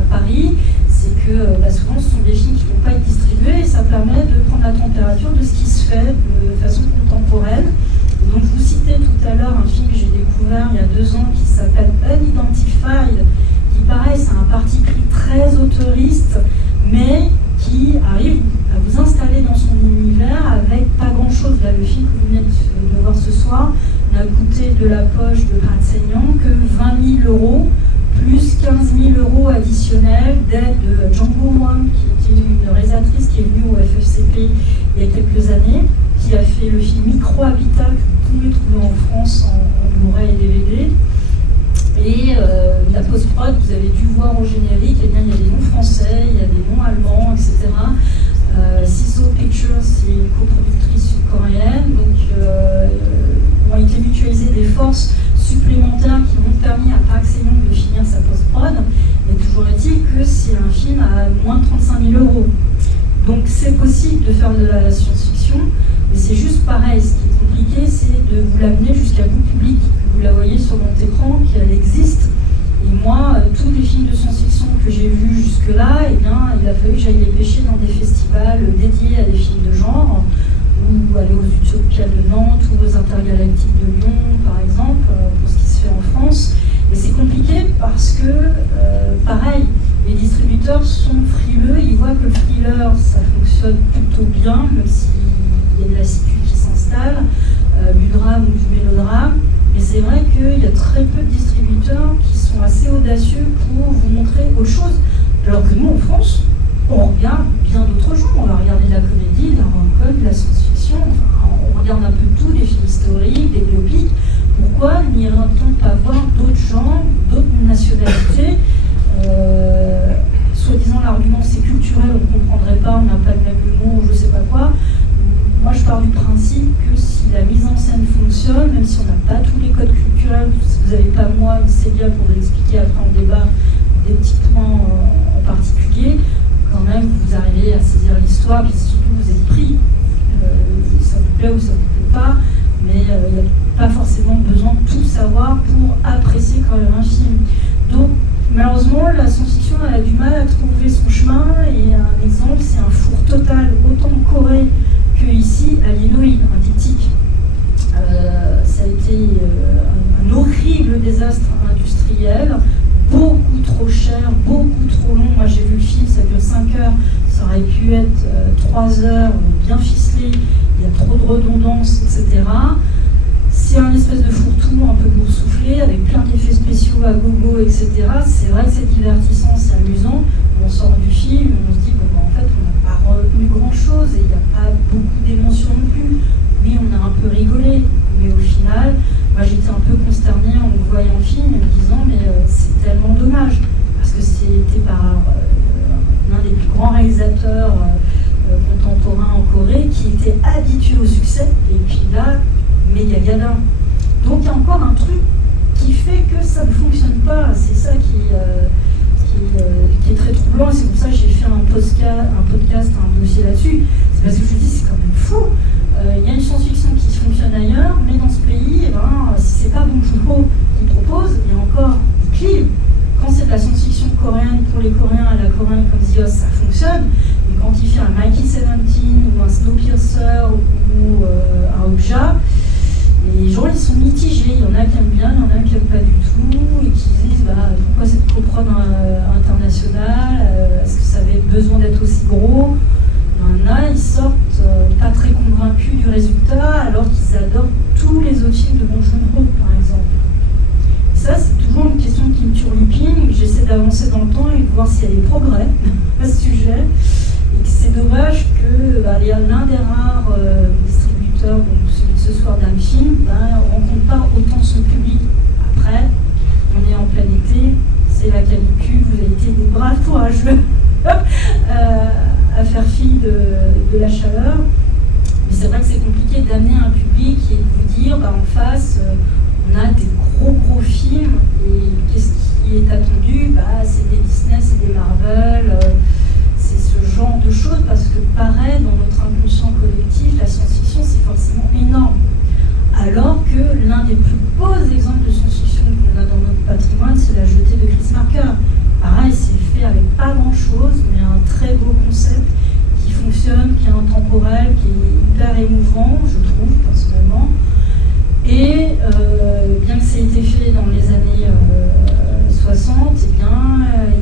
à Paris. C'est que souvent ce sont des films qui ne vont pas être distribués et ça permet de prendre la température de ce qui se fait de façon contemporaine. Et donc je vous citais tout à l'heure un film que j'ai découvert il y a 2 ans qui s'appelle Unidentified, qui pareil c'est un parti pris très autoriste, mais qui arrive à vous installer dans son univers avec pas grand chose. Là, le film que vous venez de voir ce soir n'a coûté de la poche de Park Chan-young que 20 000 € plus 15 000 € additionnels d'aide de Django Wang, qui était une réalisatrice qui est venue au FFCP il y a quelques années, qui a fait le film Micro-Habitat que vous pouvez trouver en France en Blu-ray et DVD. Et la post-prod, vous avez dû voir au générique, eh bien, il y a des noms français, il y a des noms allemands, etc. Siso Pictures, c'est une coproductrice sud-coréenne, donc ont été mutualisées des forces supplémentaires qui ont permis à Park Chan-young de finir sa post-prod, mais toujours est-il que c'est un film à moins de 35 000 €. Donc c'est possible de faire de la science-fiction, mais c'est juste pareil, ce qui est compliqué, c'est de vous l'amener jusqu'à vous public. Vous la voyez sur mon écran, qu'elle existe. Et moi, tous les films de science-fiction que j'ai vus jusque-là, eh bien, il a fallu que j'aille les pêcher dans des festivals dédiés à des films de genre, ou aller aux Utopias de Nantes, ou aux Intergalactiques de Lyon, par exemple, pour ce qui se fait en France. Mais c'est compliqué parce que, pareil, les distributeurs sont frileux, ils voient que le thriller, ça fonctionne plutôt bien, même s'il y a de la situ qui s'installe, du drame ou du mélodrame. Mais c'est vrai qu'il y a très peu de distributeurs qui sont assez audacieux pour vous montrer autre chose. Alors que nous, en France, on regarde bien d'autres genres. On va regarder de la comédie, de la rom-com, de la science-fiction. Enfin, on regarde un peu tout, des films historiques, des biopics. Pourquoi n'irait-on pas voir d'autres genres, d'autres nationalités soi-disant l'argument c'est culturel, on ne comprendrait pas, on n'a pas le même humour, je ne sais pas quoi. Moi je pars du principe que si la mise en scène fonctionne, même si on n'a pas tous les codes culturels, si vous n'avez pas moi, une Célia pour vous expliquer après en débat des petits points en particulier, quand même vous arrivez à saisir l'histoire, puis surtout vous êtes pris. Ça vous plaît ou ça ne vous plaît pas, mais il n'y a pas forcément besoin de tout savoir pour apprécier quand même un film. Donc malheureusement, la science-fiction a du mal à trouver son chemin, et un exemple, c'est un four total, autant en Corée que ici, Alienoid, un diptyque. Ça a été un horrible désastre industriel, beaucoup trop cher, beaucoup trop long. Moi j'ai vu le film, ça dure 5 heures, ça aurait pu être 3 heures, bien ficelé, il y a trop de redondance, etc. C'est un espèce de fourre-tout un peu boursouflé, avec plein d'effets spéciaux à gogo, etc. C'est vrai que c'est divertissant, c'est amusant. On sort du film, on se dit, bon, en fait, on n'a pas retenu grand-chose et il n'y a pas beaucoup d'émotions non plus. Oui, on a un peu rigolé, mais au final, moi j'étais un peu consternée en me voyant le film, en me disant, mais c'est tellement dommage, parce que c'était par l'un des plus grands réalisateurs contemporains en Corée qui était habitué au succès, et puis là, méga gadin. Donc il y a encore un truc qui fait que ça ne fonctionne pas. C'est ça qui est très troublant, et c'est pour ça que j'ai fait un podcast, un dossier là-dessus. C'est parce que je me dis, c'est quand même fou. Il y a une science-fiction qui fonctionne ailleurs, mais dans ce pays, si c'est pas Bong-joon-ho qui propose, et encore, il clive. Quand c'est de la science-fiction coréenne pour les Coréens à la coréenne comme The Host, ça fonctionne. Mais quand il fait un Mikey 17 ou un Snowpiercer ou les gens ils sont mitigés, il y en a qui aiment bien, il y en a qui n'aiment pas du tout, et qui disent pourquoi cette coprone internationale, est-ce que ça avait besoin d'être aussi gros? Il y en a, ils sortent pas très convaincus du résultat, alors qu'ils adorent tous les autres films de Bong Joon-ho, par exemple. Et ça, c'est toujours une question qui me turlupine, j'essaie d'avancer dans le temps et de voir s'il y a des progrès à ce sujet, et que c'est dommage que l'un des rares distributeurs, donc celui de ce soir d'un film, ne rencontre pas autant son public. Après, on est en plein été, c'est la canicule, vous avez été des braves courageux à faire fi de la chaleur. Mais c'est vrai que c'est compliqué d'amener un public et de vous dire, en face, on a des gros films, et qu'est-ce qui est attendu? C'est des Disney, c'est des Marvel, c'est ce genre de choses, parce que pareil, dans notre inconscient collectif, la science-fiction, c'est forcément énorme. Alors que l'un des plus beaux exemples de science-fiction qu'on a dans notre patrimoine, c'est La Jetée de Chris Marker. Pareil, c'est fait avec pas grand-chose, mais un très beau concept qui fonctionne, qui est intemporel, qui est hyper émouvant, je trouve, personnellement. Et bien que ça ait été fait dans les années 60,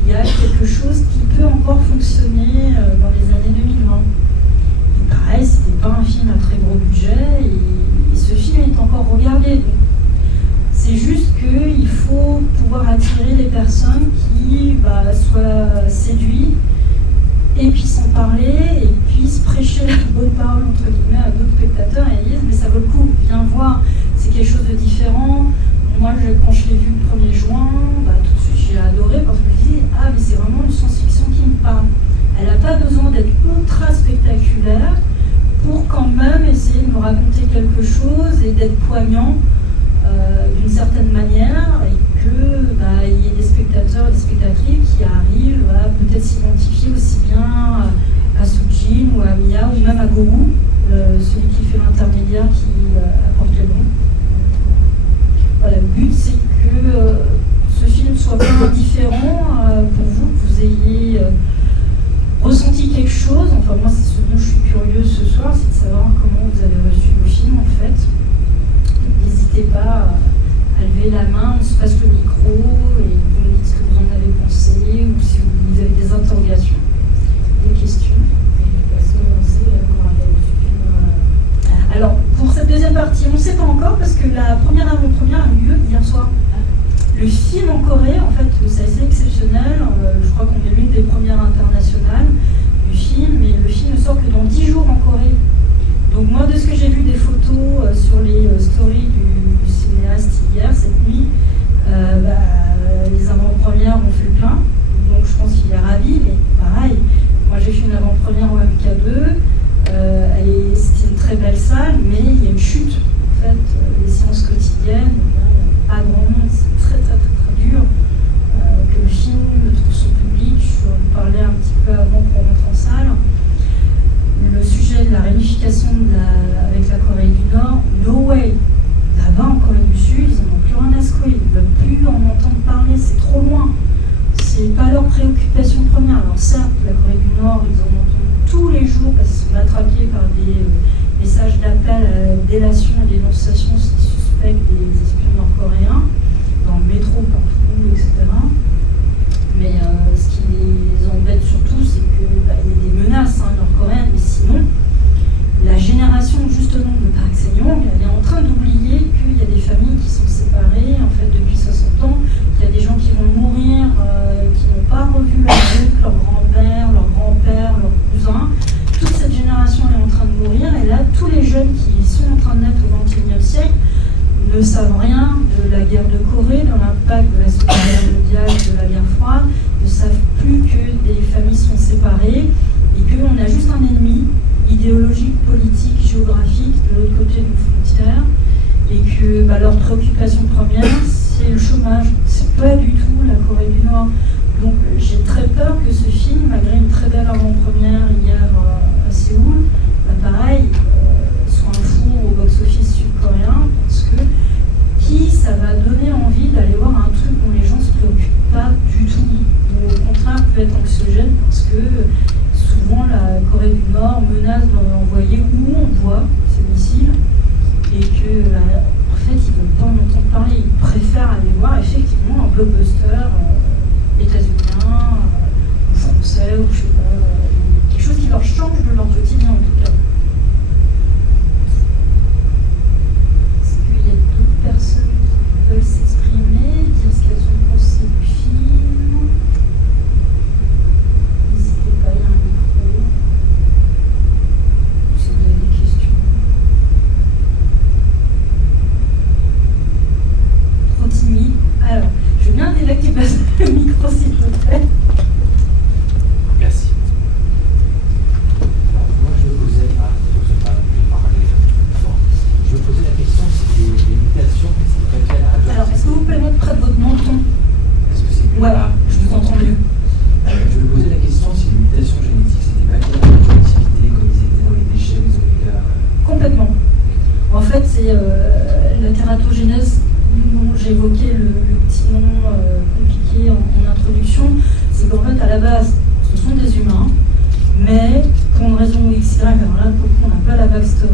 il y a quelque chose qui peut encore fonctionner dans les années 2020. Et pareil, c'était pas un film à très gros budget, et ce film est encore regardé. Donc, c'est juste qu'il faut pouvoir attirer les personnes qui soient séduites, et puis s'en parler, et puis se prêcher la bonne parole entre guillemets à d'autres spectateurs, et ils disent mais ça vaut le coup, viens voir, c'est quelque chose de différent. Moi quand je l'ai vu le 1er juin, tout de suite j'ai adoré, parce que je me dis mais c'est vraiment une science-fiction qui me parle. Elle n'a pas besoin d'être ultra spectaculaire pour quand même essayer de me raconter quelque chose et d'être poignant d'une certaine manière, et qu'il y ait des spectateurs et des spectatrices qui arrivent à peut-être s'identifier aussi bien à Soo-jin ou à Mia, ou même à Goru, celui qui fait l'intermédiaire qui apporte les bons. Voilà, le but c'est que ce film soit pas indifférent pour vous, que vous ayez ressenti quelque chose. Enfin moi c'est ce dont je suis curieuse ce soir, c'est de savoir comment vous avez reçu le film en fait. N'hésitez pas à lever la main, on se passe le micro et vous me dites ce que vous en avez pensé, ou si vous avez des interrogations, des questions. Est-ce que on sait comment elle a reçu le film? Alors pour cette deuxième partie, on ne sait pas encore, parce que la première avant-première a eu lieu hier soir. Le film en Corée, en fait, c'est assez exceptionnel. Je crois qu'on est l'une des premières internationales du film, mais le film ne sort que dans 10 jours en Corée. Donc moi, de ce que j'ai vu des photos sur les stories du cinéaste hier, cette nuit, les avant-premières ont fait le plein. Donc je pense qu'il est ravi, mais pareil, moi j'ai fait une avant-première au MK2, c'était une très belle salle, mais il y a une chute. En fait, les séances quotidiennes, pas grand monde, c'est très dur que le film trouve son public. Je vais vous parler un petit peu avant qu'on rentre en salle. Le sujet de la réunification avec la Corée du Nord, no way. Là-bas, en Corée du Sud, ils n'en ont plus rien à secouer, ils ne veulent plus en entendre parler, c'est trop loin. C'est pas leur préoccupation première. Alors certes, la Corée du Nord, ils en entendent tous les jours parce qu'ils sont matraqués par des messages d'appel à la délation et dénonciation s'ils suspectent des espions nord-coréens, dans le métro, partout, etc. Mais ce qui les embête surtout, c'est qu'il y a des menaces nord-coréennes, mais sinon, la génération justement de Park Se-young, elle est en train d'oublier qu'il y a des familles qui sont séparées en fait depuis 60 ans, qu'il y a des gens qui vont mourir, qui n'ont pas revu leur oncle, leur grand-père, leur grand-père, leur cousin. Toute cette génération est en train de mourir, et là, tous les jeunes qui sont en train de naître au XXIe siècle ne savent rien de la guerre de Corée, de l'impact de la Seconde Guerre mondiale, de la guerre froide, ne savent plus que des familles sont séparées et qu'on a juste un ennemi idéologique, politique, géographique de l'autre côté d'une frontière, et que leur préoccupation première, c'est le chômage. C'est pas du tout la Corée du Nord. Donc j'ai très peur que ce film, malgré une très belle avant-première hier à Séoul, pareil, soit un four au box-office sud-coréen, parce que ça va donner envie d'aller voir un truc dont les gens ne se préoccupent pas du tout, ou au contraire peut être anxiogène, parce que souvent la Corée du Nord menace d'envoyer où on voit ces missiles, et que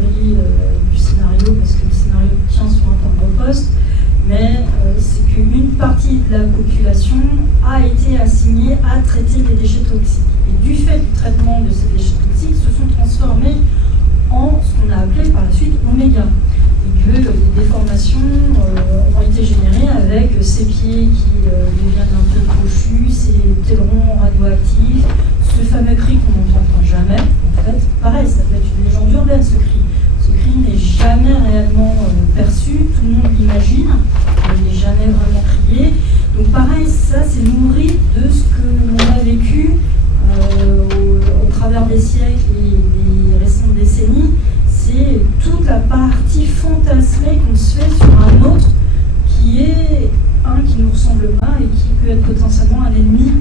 théorie du scénario, parce que le scénario tient sur un timbre-poste, mais c'est qu'une partie de la population a été assignée à traiter des déchets toxiques. Et du fait du traitement de ces déchets toxiques, se sont transformés en ce qu'on a appelé par la suite oméga. Et que les déformations ont été générées avec ces pieds qui deviennent un peu crochus, ces ailerons radioactifs, ce fameux cri qu'on n'entend jamais. En fait, pareil, ça peut être une légende urbaine, ce cri. Ce cri n'est jamais réellement perçu, tout le monde l'imagine, mais il n'est jamais vraiment crié. Donc pareil, ça c'est nourri de ce que l'on a vécu au travers des siècles et des récentes décennies. C'est toute la partie fantasmée qu'on se fait sur un autre qui est un qui ne nous ressemble pas et qui peut être potentiellement un ennemi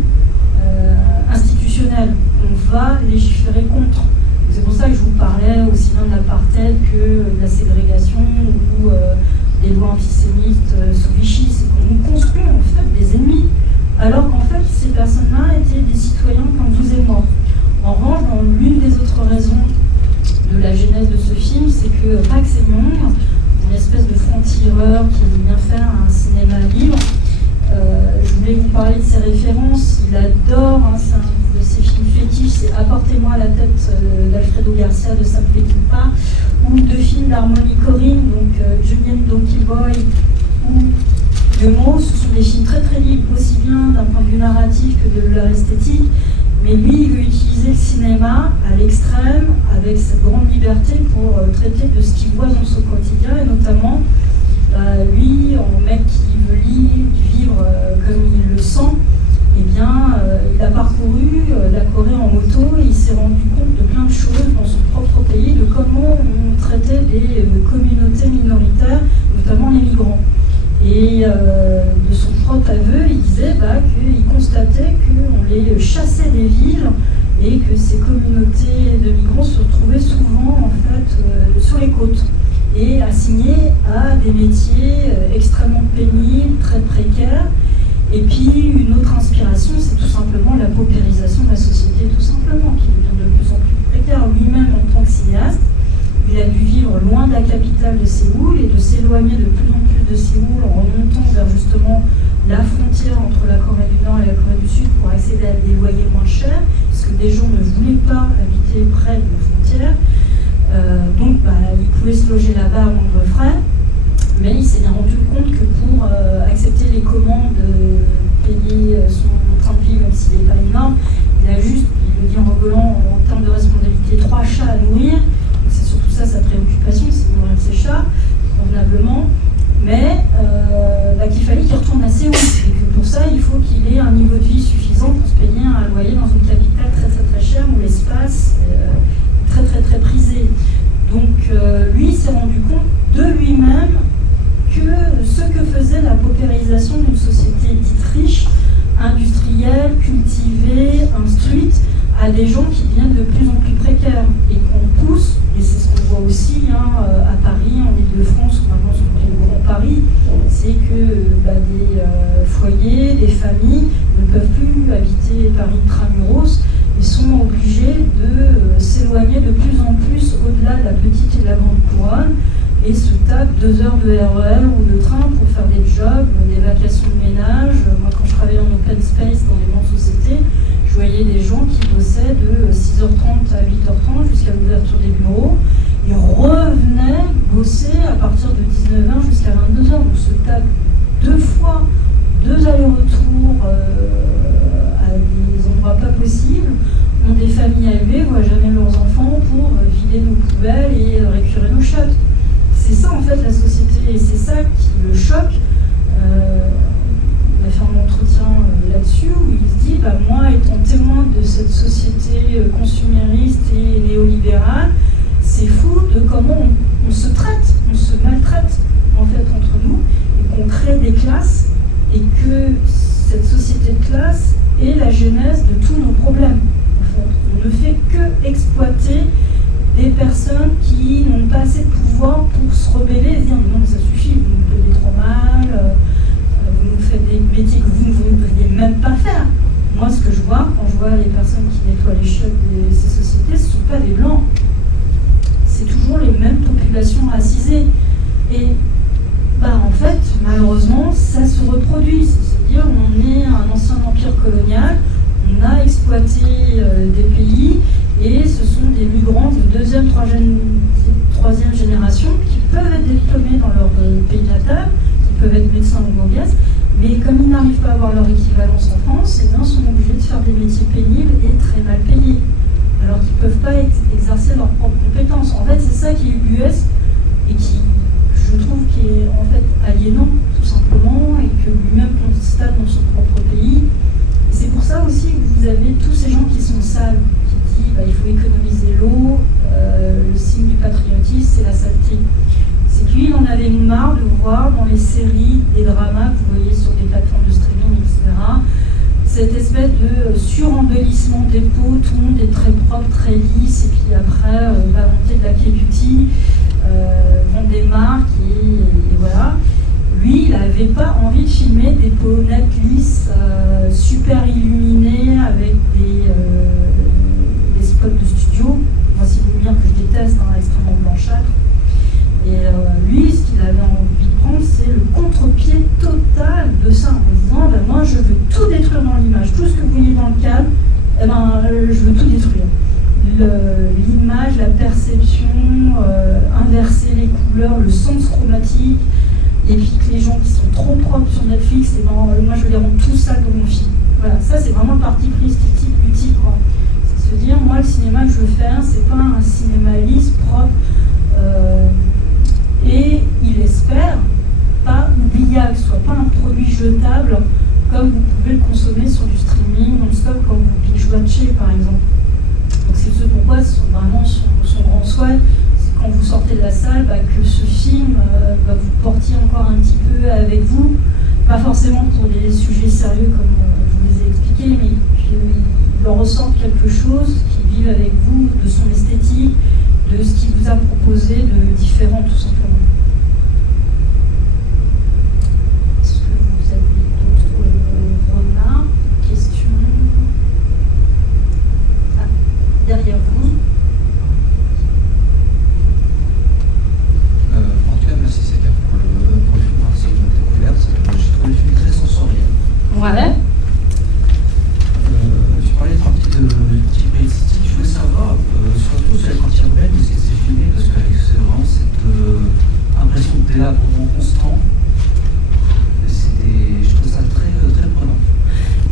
institutionnel. On va légiférer contre. C'est pour ça que je vous parlais aussi bien de l'apartheid que de la ségrégation ou des lois antisémites sous Vichy. C'est qu'on nous construit en fait des ennemis, alors qu'en fait ces personnes-là étaient des citoyens comme vous et moi. En revanche, dans l'une des autres raisons de la genèse de ce film, c'est que Park Chan-wook, une espèce de franc-tireur qui aime bien faire un cinéma libre, je voulais vous parler de ses références. Il adore, c'est un de ses films fétiches, c'est Apportez-moi la tête d'Alfredo Garcia de Sam Peckinpah, ou deux films d'Harmony Korine, donc Julien Donkey Boy ou Guillemot. Ce sont des films très très libres, aussi bien d'un point de vue narratif que de leur esthétique. Mais lui, il veut utiliser le cinéma à l'extrême, avec cette grande liberté pour traiter de ce qu'il voit dans son quotidien, et notamment, lui, en mec qui veut vivre comme il le sent, eh bien, il a parcouru la Corée en moto et il s'est rendu compte de plein de choses dans son propre pays, de comment on traitait des communautés minoritaires, notamment les migrants. Et de son propre aveu, il disait qu'il constatait qu'on les chassait des villes et que ces communautés de migrants se retrouvaient souvent en fait sur les côtes et assignées à des métiers extrêmement pénibles, très précaires. Et puis une autre inspiration, c'est tout simplement la paupérisation de la société, tout simplement, qui devient de plus en plus précaire. Lui-même, en tant que cinéaste, il a dû vivre loin de la capitale de Séoul et de s'éloigner de plus en plus de Séoul en remontant vers justement la frontière entre la Corée du Nord et la Corée du Sud pour accéder à des loyers moins chers, parce que des gens ne voulaient pas habiter près de la frontière. Donc il pouvait se loger là-bas à moindre frais, mais il s'est bien rendu compte que pour accepter les commandes, payer son train de vie, même s'il n'est pas énorme, il a juste, il le dit en rigolant, en termes de responsabilité, 3 chats à nourrir. C'est surtout ça sa préoccupation, c'est de nourrir ses chats convenablement, mais qu'il fallait qu'il retourne à Séoul, et que pour ça il faut qu'il ait un niveau de vie suffisant pour se payer un loyer dans une capitale très très très chère où l'espace est très très très prisé. Donc lui il s'est rendu compte de lui-même que ce que faisait la paupérisation d'une société dite riche, industrielle, cultivée, instruite, à des gens qui deviennent de plus en plus précaires et qu'on pousse, et c'est ce qu'on voit aussi à Paris, en Ile-de-France, ou maintenant sur le Grand Paris, c'est que des foyers, des familles ne peuvent plus habiter Paris intramuros et sont obligés de s'éloigner de plus en plus au-delà de la petite et de la grande couronne et se tapent 2 heures de RER ou de train pour faire des jobs, des vacations de ménage. Moi, quand je travaillais en open space dans les grandes sociétés, je voyais des gens qui bossaient de 6h30 à 8h30 jusqu'à l'ouverture des bureaux et revenaient bosser à partir de 19h jusqu'à 22h. Donc se tapent 2 fois, 2 allers-retours à des endroits pas possibles, ont des familles à élever, voient jamais leurs enfants pour vider nos poubelles et récurer nos chiottes. C'est ça en fait la société et c'est ça qui le choque. On a fait un entretien là-dessus où il se dit moi étant témoin de cette société consumériste et néolibérale, c'est fou de comment on se traite, on se maltraite en fait entre nous et qu'on crée des classes et que cette société de classe est la genèse de tous nos problèmes. En fait, on ne fait que exploiter des personnes qui n'ont pas assez de pouvoir pour se rebeller et dire non, ça suffit, vous nous payez trop mal, vous nous faites des métiers que vous ne voudriez même pas faire. Moi, ce que je vois, quand je vois les personnes qui nettoient les chiottes de ces sociétés, ce ne sont pas des blancs. c'est toujours les mêmes populations racisées. Et en fait, malheureusement, ça se reproduit. C'est-à-dire, on est un ancien empire colonial, on a exploité des pays, et ce sont des migrants de deuxième, troisième génération qui peuvent être diplômés dans leur pays natal, qui peuvent être médecins ou mobiles, mais comme ils n'arrivent pas à avoir leur équivalence en France, ils sont obligés de faire des métiers pénibles et très mal payés, alors qu'ils ne peuvent pas exercer leurs propres compétences. En fait, c'est ça qui est ubuesque et qui, je trouve, qui est en fait aliénant, tout simplement, et que lui-même constate dans son propre pays. Et c'est pour ça aussi que vous avez tous ces gens qui sont sales, qui disent il faut économiser l'eau, le signe du patriotisme, c'est la saleté. C'est que lui, il en avait marre de voir dans les séries, des dramas que vous voyez sur des plateformes de streaming, etc., cette espèce de surembellissement des peaux, tout le monde est très propre, très lisse, et puis après, va monter de la K-beauty, vendre des marques, et voilà. Lui, il n'avait pas envie de filmer des peaux nettes, lisses, super illuminées, avec des spots de studio. Moi, si vous voulez dire que je déteste, extrêmement blanchâtre. Et lui, ce qu'il avait envie de prendre, c'est le contre-pied total de ça, en disant moi, je veux tout détruire dans l'image. Tout ce que vous voyez dans le cadre, je veux tout détruire. L'image, la perception, inverser les couleurs, le sens chromatique, et puis que les gens qui sont trop propres sur Netflix, moi je vais les rendre tout ça dans mon film. Voilà, ça c'est vraiment le parti pris esthétique, lutique, quoi. C'est se dire, moi le cinéma que je veux faire, c'est pas un cinéma lisse, propre, et il espère pas oubliable, soit pas un produit jetable comme vous pouvez le consommer sur du streaming non-stop, comme vous binge-watchez par exemple. Donc c'est ce pourquoi vraiment son grand souhait, c'est quand vous sortez de la salle, que ce film vous portiez encore un petit peu avec vous, pas forcément pour des sujets sérieux comme je vous les ai expliqués, mais qu'il leur ressorte quelque chose, qui vive avec vous de son esthétique, de ce qu'il vous a proposé de différent tout simplement. Est-ce que vous avez d'autres remarques, questions? Derrière vous. En tout cas, merci Seka pour le film. C'est une découverte. J'ai trouvé le film très sensoriel. Ouais. Tu parlais de petits pays esthétiques. Je voulais savoir, surtout sur la partie urbaine, est-ce que c'est filmé? Parce que c'est vraiment cette impression de délabrement constant. Je trouve ça très, très prenant.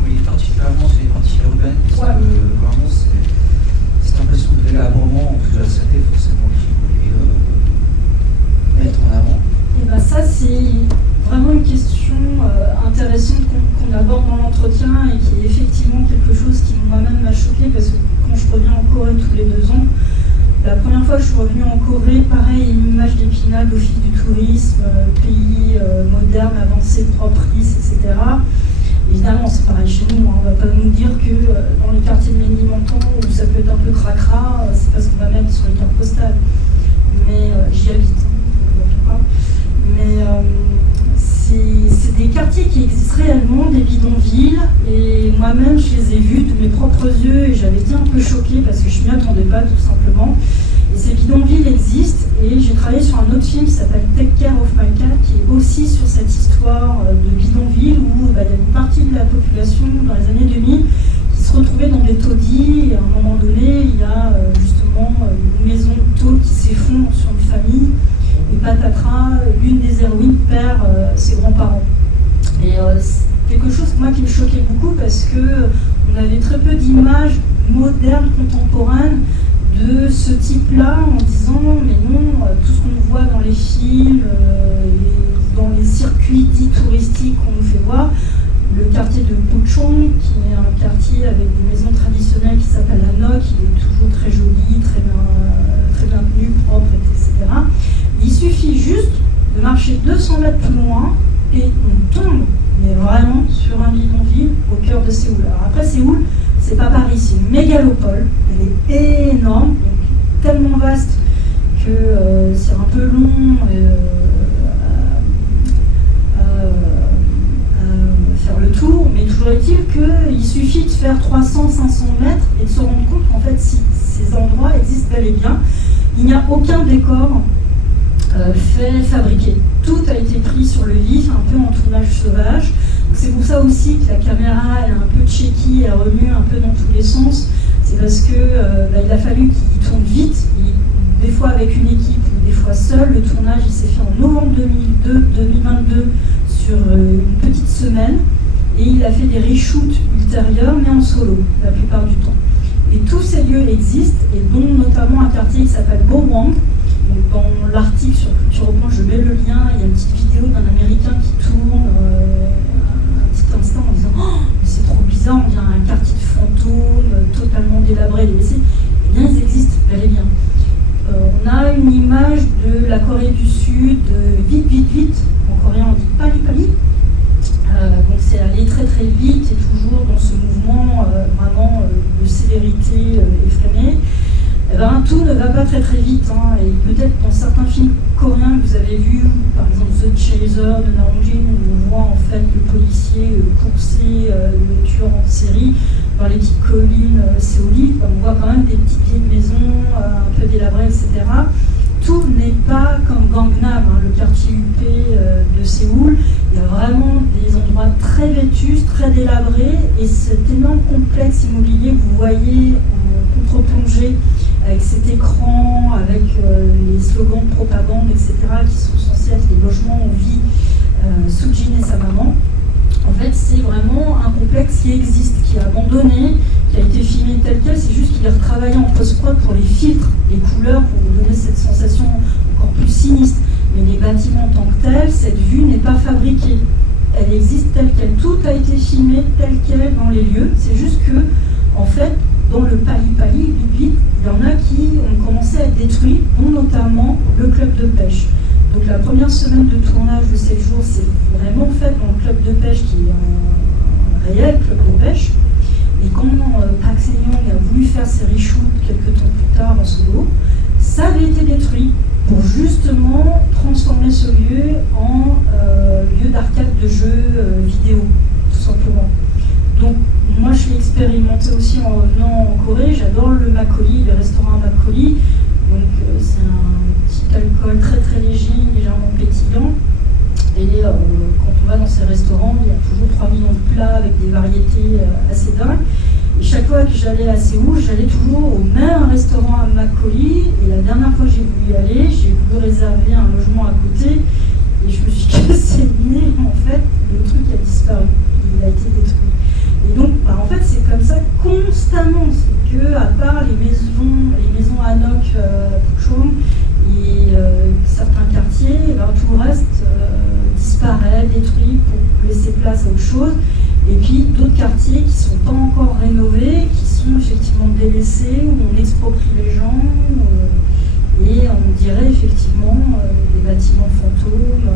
Oui, particulièrement sur les parties urbaines, parce que vraiment c'est cette impression de délabrement, en plus de la saleté forcément qu'il voulait mettre en avant. Et ça c'est vraiment une question intéressante qu'on aborde dans l'entretien et qui est effectivement quelque chose qui moi-même m'a choquée, parce que quand je reviens en Corée tous les 2 ans, la première fois que je suis revenue en Corée, pareil, une image d'Épinal, l'office du tourisme, pays moderne, avancé, propre, etc. Évidemment, c'est pareil chez nous, on ne va pas nous dire que dans les quartiers de Ménilmontant, où ça peut être un peu cracra, c'est parce qu'on va mettre sur les cartes postales. Mais j'y habite, mais c'est des quartiers qui existent réellement, des bidonvilles, et moi-même je les ai vus de mes propres yeux et j'avais été un peu choquée parce que je ne m'y attendais pas tout simplement. Et ces bidonvilles existent, et j'ai travaillé sur un autre film qui s'appelle Take Care of My Cat, qui est aussi sur cette histoire de bidonville où il y a une partie de la population dans les années 2000 qui se retrouvait dans des taudis, et à un moment donné il y a justement une maison de tôle qui s'effondre sur une famille, et patatras, l'une des héroïnes perd ses grands-parents. Et c'est quelque chose moi qui me choquait beaucoup, parce que on avait très peu d'images modernes, contemporaines de ce type-là, en disant mais non, tout ce qu'on voit dans les films, dans les circuits dits touristiques qu'on nous fait voir, le quartier de Puchong, qui est un quartier avec des maisons traditionnelles qui s'appelle Hanok, il est toujours très joli, très bien tenu, propre, etc. Il suffit juste de marcher 200 mètres plus loin et on tombe, mais vraiment, sur un bidonville au cœur de Séoul. Alors après, Séoul, c'est pas Paris, c'est une mégalopole, elle est énorme, donc tellement vaste que c'est un peu long à faire le tour, mais toujours est-il qu'il suffit de faire 300-500 mètres et de se rendre compte qu'en fait, si ces endroits existent bel et bien, Il n'y a aucun décor fabriqué. Tout a été pris sur le vif, un peu en tournage sauvage. C'est pour ça aussi que la caméra est un peu checky, elle remue un peu dans tous les sens. C'est parce que il a fallu qu'il tourne vite, des fois avec une équipe, des fois seul. Le tournage il s'est fait en novembre 2022 sur une petite semaine, et il a fait des reshoots ultérieurs, mais en solo la plupart du temps. Et tous ces lieux existent, et dont notamment un quartier qui s'appelle Bowang. Donc dans l'article sur Culture au Point, je mets le lien, il y a une petite vidéo d'un Américain qui tourne un petit instant en disant « Oh, mais c'est trop bizarre, on dirait un quartier de fantômes, totalement délabré, délaissé. » Eh bien, ils existent, bel et bien. On a une image de la Corée du Sud, vite, vite, vite. En coréen, on dit pali, pali. Donc c'est aller très, très vite et toujours dans ce mouvement vraiment de célérité effrénée. Eh ben, tout ne va pas très très vite, hein. Et peut-être dans certains films coréens que vous avez vus, par exemple The Chaser de Naong Jin, où on voit en fait le policier courser le tueur en série dans les petites collines séoulites, on voit quand même des petites vieilles maisons un peu délabrées, etc. Tout n'est pas comme Gangnam, hein, le quartier huppé de Séoul. Il y a vraiment des endroits très vétustes, très délabrés, et cet énorme complexe immobilier que vous voyez en contre-plongée avec cet écran, avec les slogans de propagande, etc., qui sont censés être les logements où vit Soo-jin et sa maman. En fait, c'est vraiment un complexe qui existe, qui est abandonné, qui a été filmé tel quel. C'est juste qu'il est retravaillé en post-prod pour les filtres, les couleurs, pour vous donner cette sensation encore plus sinistre. Mais les bâtiments en tant que tels, cette vue n'est pas fabriquée. Elle existe telle quelle. Tout a été filmé tel quel dans les lieux. C'est juste que, en fait, dans le pali-pali, il y en a qui ont commencé à être détruits, dont notamment le club de pêche. Donc la première semaine de tournage de 7 jours, c'est vraiment fait dans le club de pêche, qui est un réel club de pêche. Et quand Park Se-young a voulu faire ses reshoots quelques temps plus tard en solo, ça avait été détruit pour justement transformer ce lieu en lieu d'arcade de jeux vidéo, tout simplement. Donc moi je l'ai expérimenté aussi en revenant en Corée. J'adore le makgeolli, le restaurant makgeolli. Donc c'est un petit alcool très très léger, légèrement pétillant. Et quand on va dans ces restaurants, il y a toujours 3 millions de plats avec des variétés assez dingues. Et chaque fois que j'allais à Séoul, j'allais toujours au même restaurant à makgeolli. Et la dernière fois que j'ai voulu y aller, j'ai voulu réserver un logement à côté. Et je me suis cassé le nez, en fait, le truc a disparu. Il a été détruit. Et donc, en fait, c'est comme ça constamment. C'est que, à part les maisons Hanok, Puchong et certains quartiers, tout le reste disparaît, détruit pour laisser place à autre chose. Et puis d'autres quartiers qui ne sont pas encore rénovés, qui sont effectivement délaissés, où on exproprie les gens, et on dirait effectivement des bâtiments fantômes,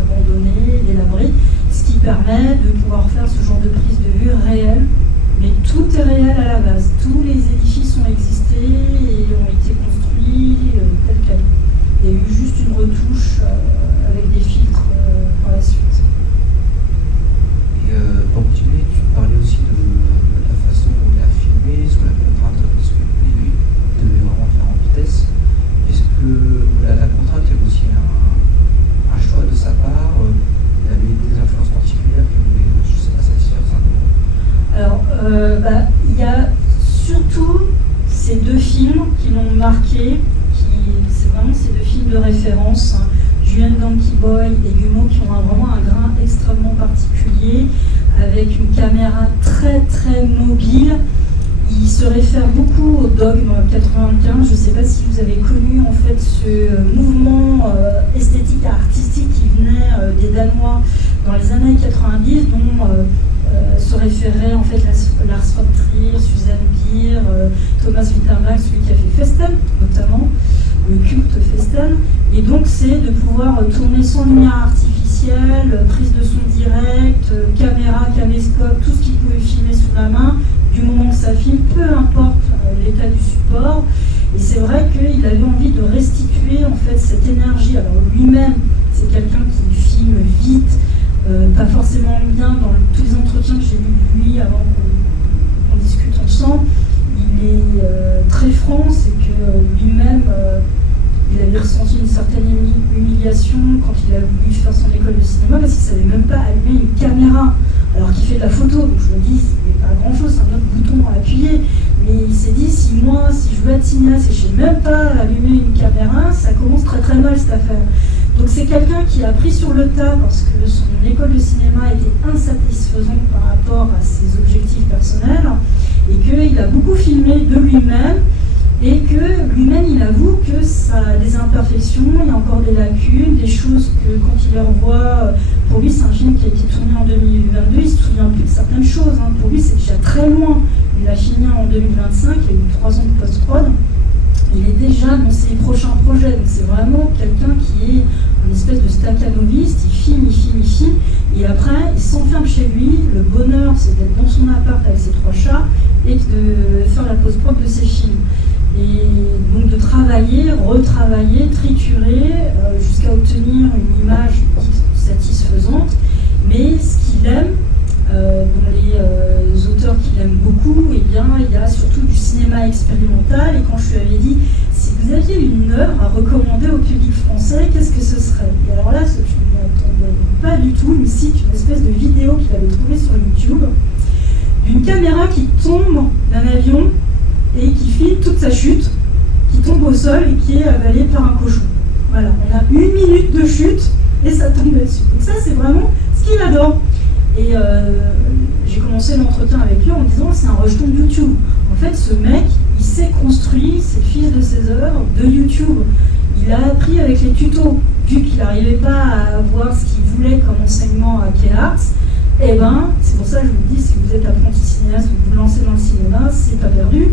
abandonnés, délabrés, ce qui permet de pouvoir faire ce genre de prise de vue réelle. Mais tout est réel à la base. Tous les édifices ont existé et ont été construits tels quels. Il y a eu juste une retouche avec des filtres par la suite. Et pour continuer, tu parlais aussi de la façon dont il a filmé, sur la contrainte, parce que lui, il devait vraiment faire en vitesse. Est-ce que la contrainte, il y avait aussi un choix de sa part? Il avait des influences particulières qui voulaient, je ne sais pas, satisfaire simplement? Alors, il y a surtout ces deux films qui l'ont marqué, c'est vraiment ces deux films de référence, hein, Juan Donkey Boy et Gumo, qui ont vraiment un grain extrêmement particulier, avec une caméra très très mobile. Il se réfère beaucoup au Dogme 95. Je ne sais pas si vous avez connu en fait ce mouvement esthétique et artistique qui venait des Danois dans les années 90, dont se référait en fait Lars von Trier, Susanne Bier, Thomas Winterberg, celui qui a fait Festen notamment, le culte Festen. Et donc c'est de pouvoir tourner sans lumière artificielle, prise de son direct, caméra, caméscope, tout ce qu'il pouvait filmer sous la main, du moment que ça filme, peu importe l'état du support. Et c'est vrai qu'il avait envie de restituer en fait cette énergie. Alors lui-même, c'est quelqu'un qui filme vite, pas forcément bien dans tous les entretiens que j'ai lus de lui avant qu'on discute ensemble. Il est très franc, c'est que lui-même, il avait ressenti une certaine humiliation quand il a voulu faire son école de cinéma parce qu'il ne savait même pas allumer une caméra, alors qu'il fait de la photo. Donc je me dis, c'est pas grand-chose, c'est un autre bouton à appuyer. Mais il s'est dit, si je veux être cinéaste et je ne sais même pas allumer une caméra, ça commence très très mal cette affaire. Donc c'est quelqu'un qui a appris sur le tas parce que son école de cinéma était insatisfaisante par rapport à ses objectifs personnels et qu'il a beaucoup filmé de lui-même et que lui-même il avoue que ça a des imperfections, il y a encore des lacunes, des choses que quand il les revoit, pour lui c'est un film qui a été tourné en 2022, il se souvient plus de certaines choses, hein. Pour lui c'est déjà très loin, il a fini en 2025, il a eu 3 ans de post-prod. Il est déjà dans ses prochains projets, donc c'est vraiment quelqu'un qui est une espèce de staccanoviste, il filme, et après il s'enferme chez lui, le bonheur c'est d'être dans son appart avec ses 3 chats et de faire la post-prod de ses films. Et donc de travailler, retravailler, triturer, jusqu'à obtenir une image satisfaisante, mais ce qu'il aime, dans les auteurs qu'il aime beaucoup, eh bien, il y a surtout du cinéma expérimental. Et quand je lui avais dit, si vous aviez une œuvre à recommander au public français, qu'est-ce que ce serait? Et alors là, je ne m'y attendais pas du tout, il me cite une espèce de vidéo qu'il avait trouvée sur YouTube, d'une caméra qui tombe d'un avion et qui filme toute sa chute, qui tombe au sol et qui est avalée par un cochon. Voilà, on a 1 minute de chute et ça tombe là-dessus. Donc ça, c'est vraiment ce qu'il adore. Et j'ai commencé l'entretien avec lui en disant c'est un rejeton de YouTube. En fait, ce mec, il s'est construit, c'est le fils de ses œuvres, de YouTube. Il a appris avec les tutos. Vu qu'il n'arrivait pas à avoir ce qu'il voulait comme enseignement à K-Arts, eh ben, c'est pour ça que je vous dis, si vous êtes apprenti cinéaste ou vous lancez dans le cinéma, c'est pas perdu.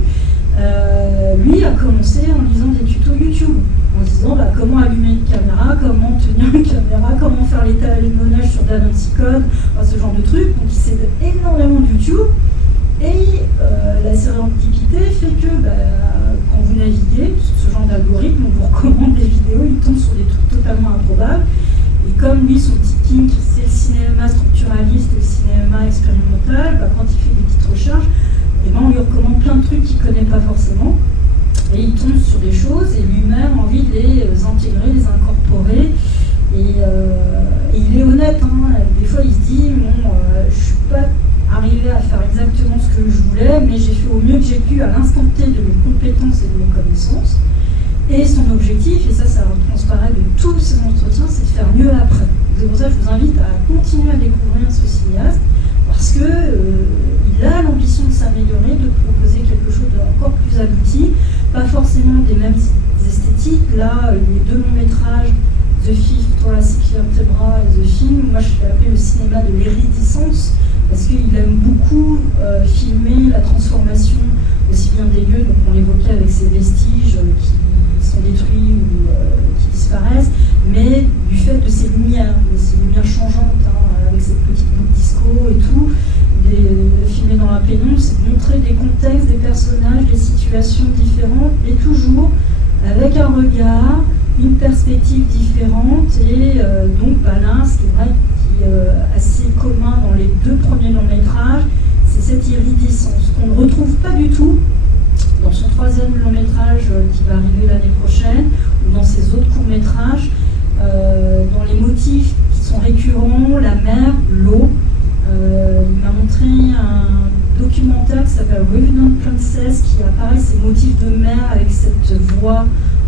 Lui a commencé en lisant des tutos YouTube, en se disant comment allumer une caméra, comment tenir une caméra, comment faire l'étalonnage sur DaVinci Code, ce genre de trucs. Donc il s'aide énormément de YouTube. Et la sérendipité fait que quand vous naviguez sur ce genre d'algorithme, on vous recommande des vidéos, il tombe sur des trucs totalement improbables. Et comme lui, son petit kink, c'est le cinéma structuraliste et le cinéma expérimental, quand il fait des petites recherches, on lui recommande plein de trucs qu'il ne connaît pas forcément. Et il tombe sur des choses et lui-même a envie de les intégrer, les incorporer. Et il est honnête, hein. Des fois il se dit, je ne suis pas arrivé à faire exactement ce que je voulais, mais j'ai fait au mieux que j'ai pu à l'instant T de mes compétences et de mes connaissances. Et son objectif, et ça transparaît de tous ces entretiens, c'est de faire mieux après. C'est pour ça que je vous invite à continuer à découvrir ce cinéaste, parce qu'il a l'ambition de s'améliorer, de proposer quelque chose d'encore plus abouti, pas forcément des mêmes esthétiques. Là, les 2 longs métrages, The Fifth, Thoracic Vertebra et The Film, moi je l'ai appelé le cinéma de l'iridescence, parce qu'il aime beaucoup filmer la transformation aussi bien des lieux, donc on l'évoquait avec ces vestiges qui sont détruits ou qui disparaissent, mais du fait de ces lumières changeantes, hein, avec cette petite boucle disco et tout, filmer dans la pénombre, c'est de montrer des contextes, des personnages, des situations différentes, et toujours avec un regard, une perspective différente, et donc là, ce qui est vrai, qui est assez commun dans les 2 premiers longs métrages, c'est cette iridescence qu'on ne retrouve pas du tout dans son 3e long métrage qui va arriver l'année prochaine, ou dans ses autres courts métrages, dans les motifs qui sont récurrents, la mer, l'eau. Il m'a montré un documentaire qui s'appelle Revenant Princess, qui apparaît ces motifs de mer avec cette voix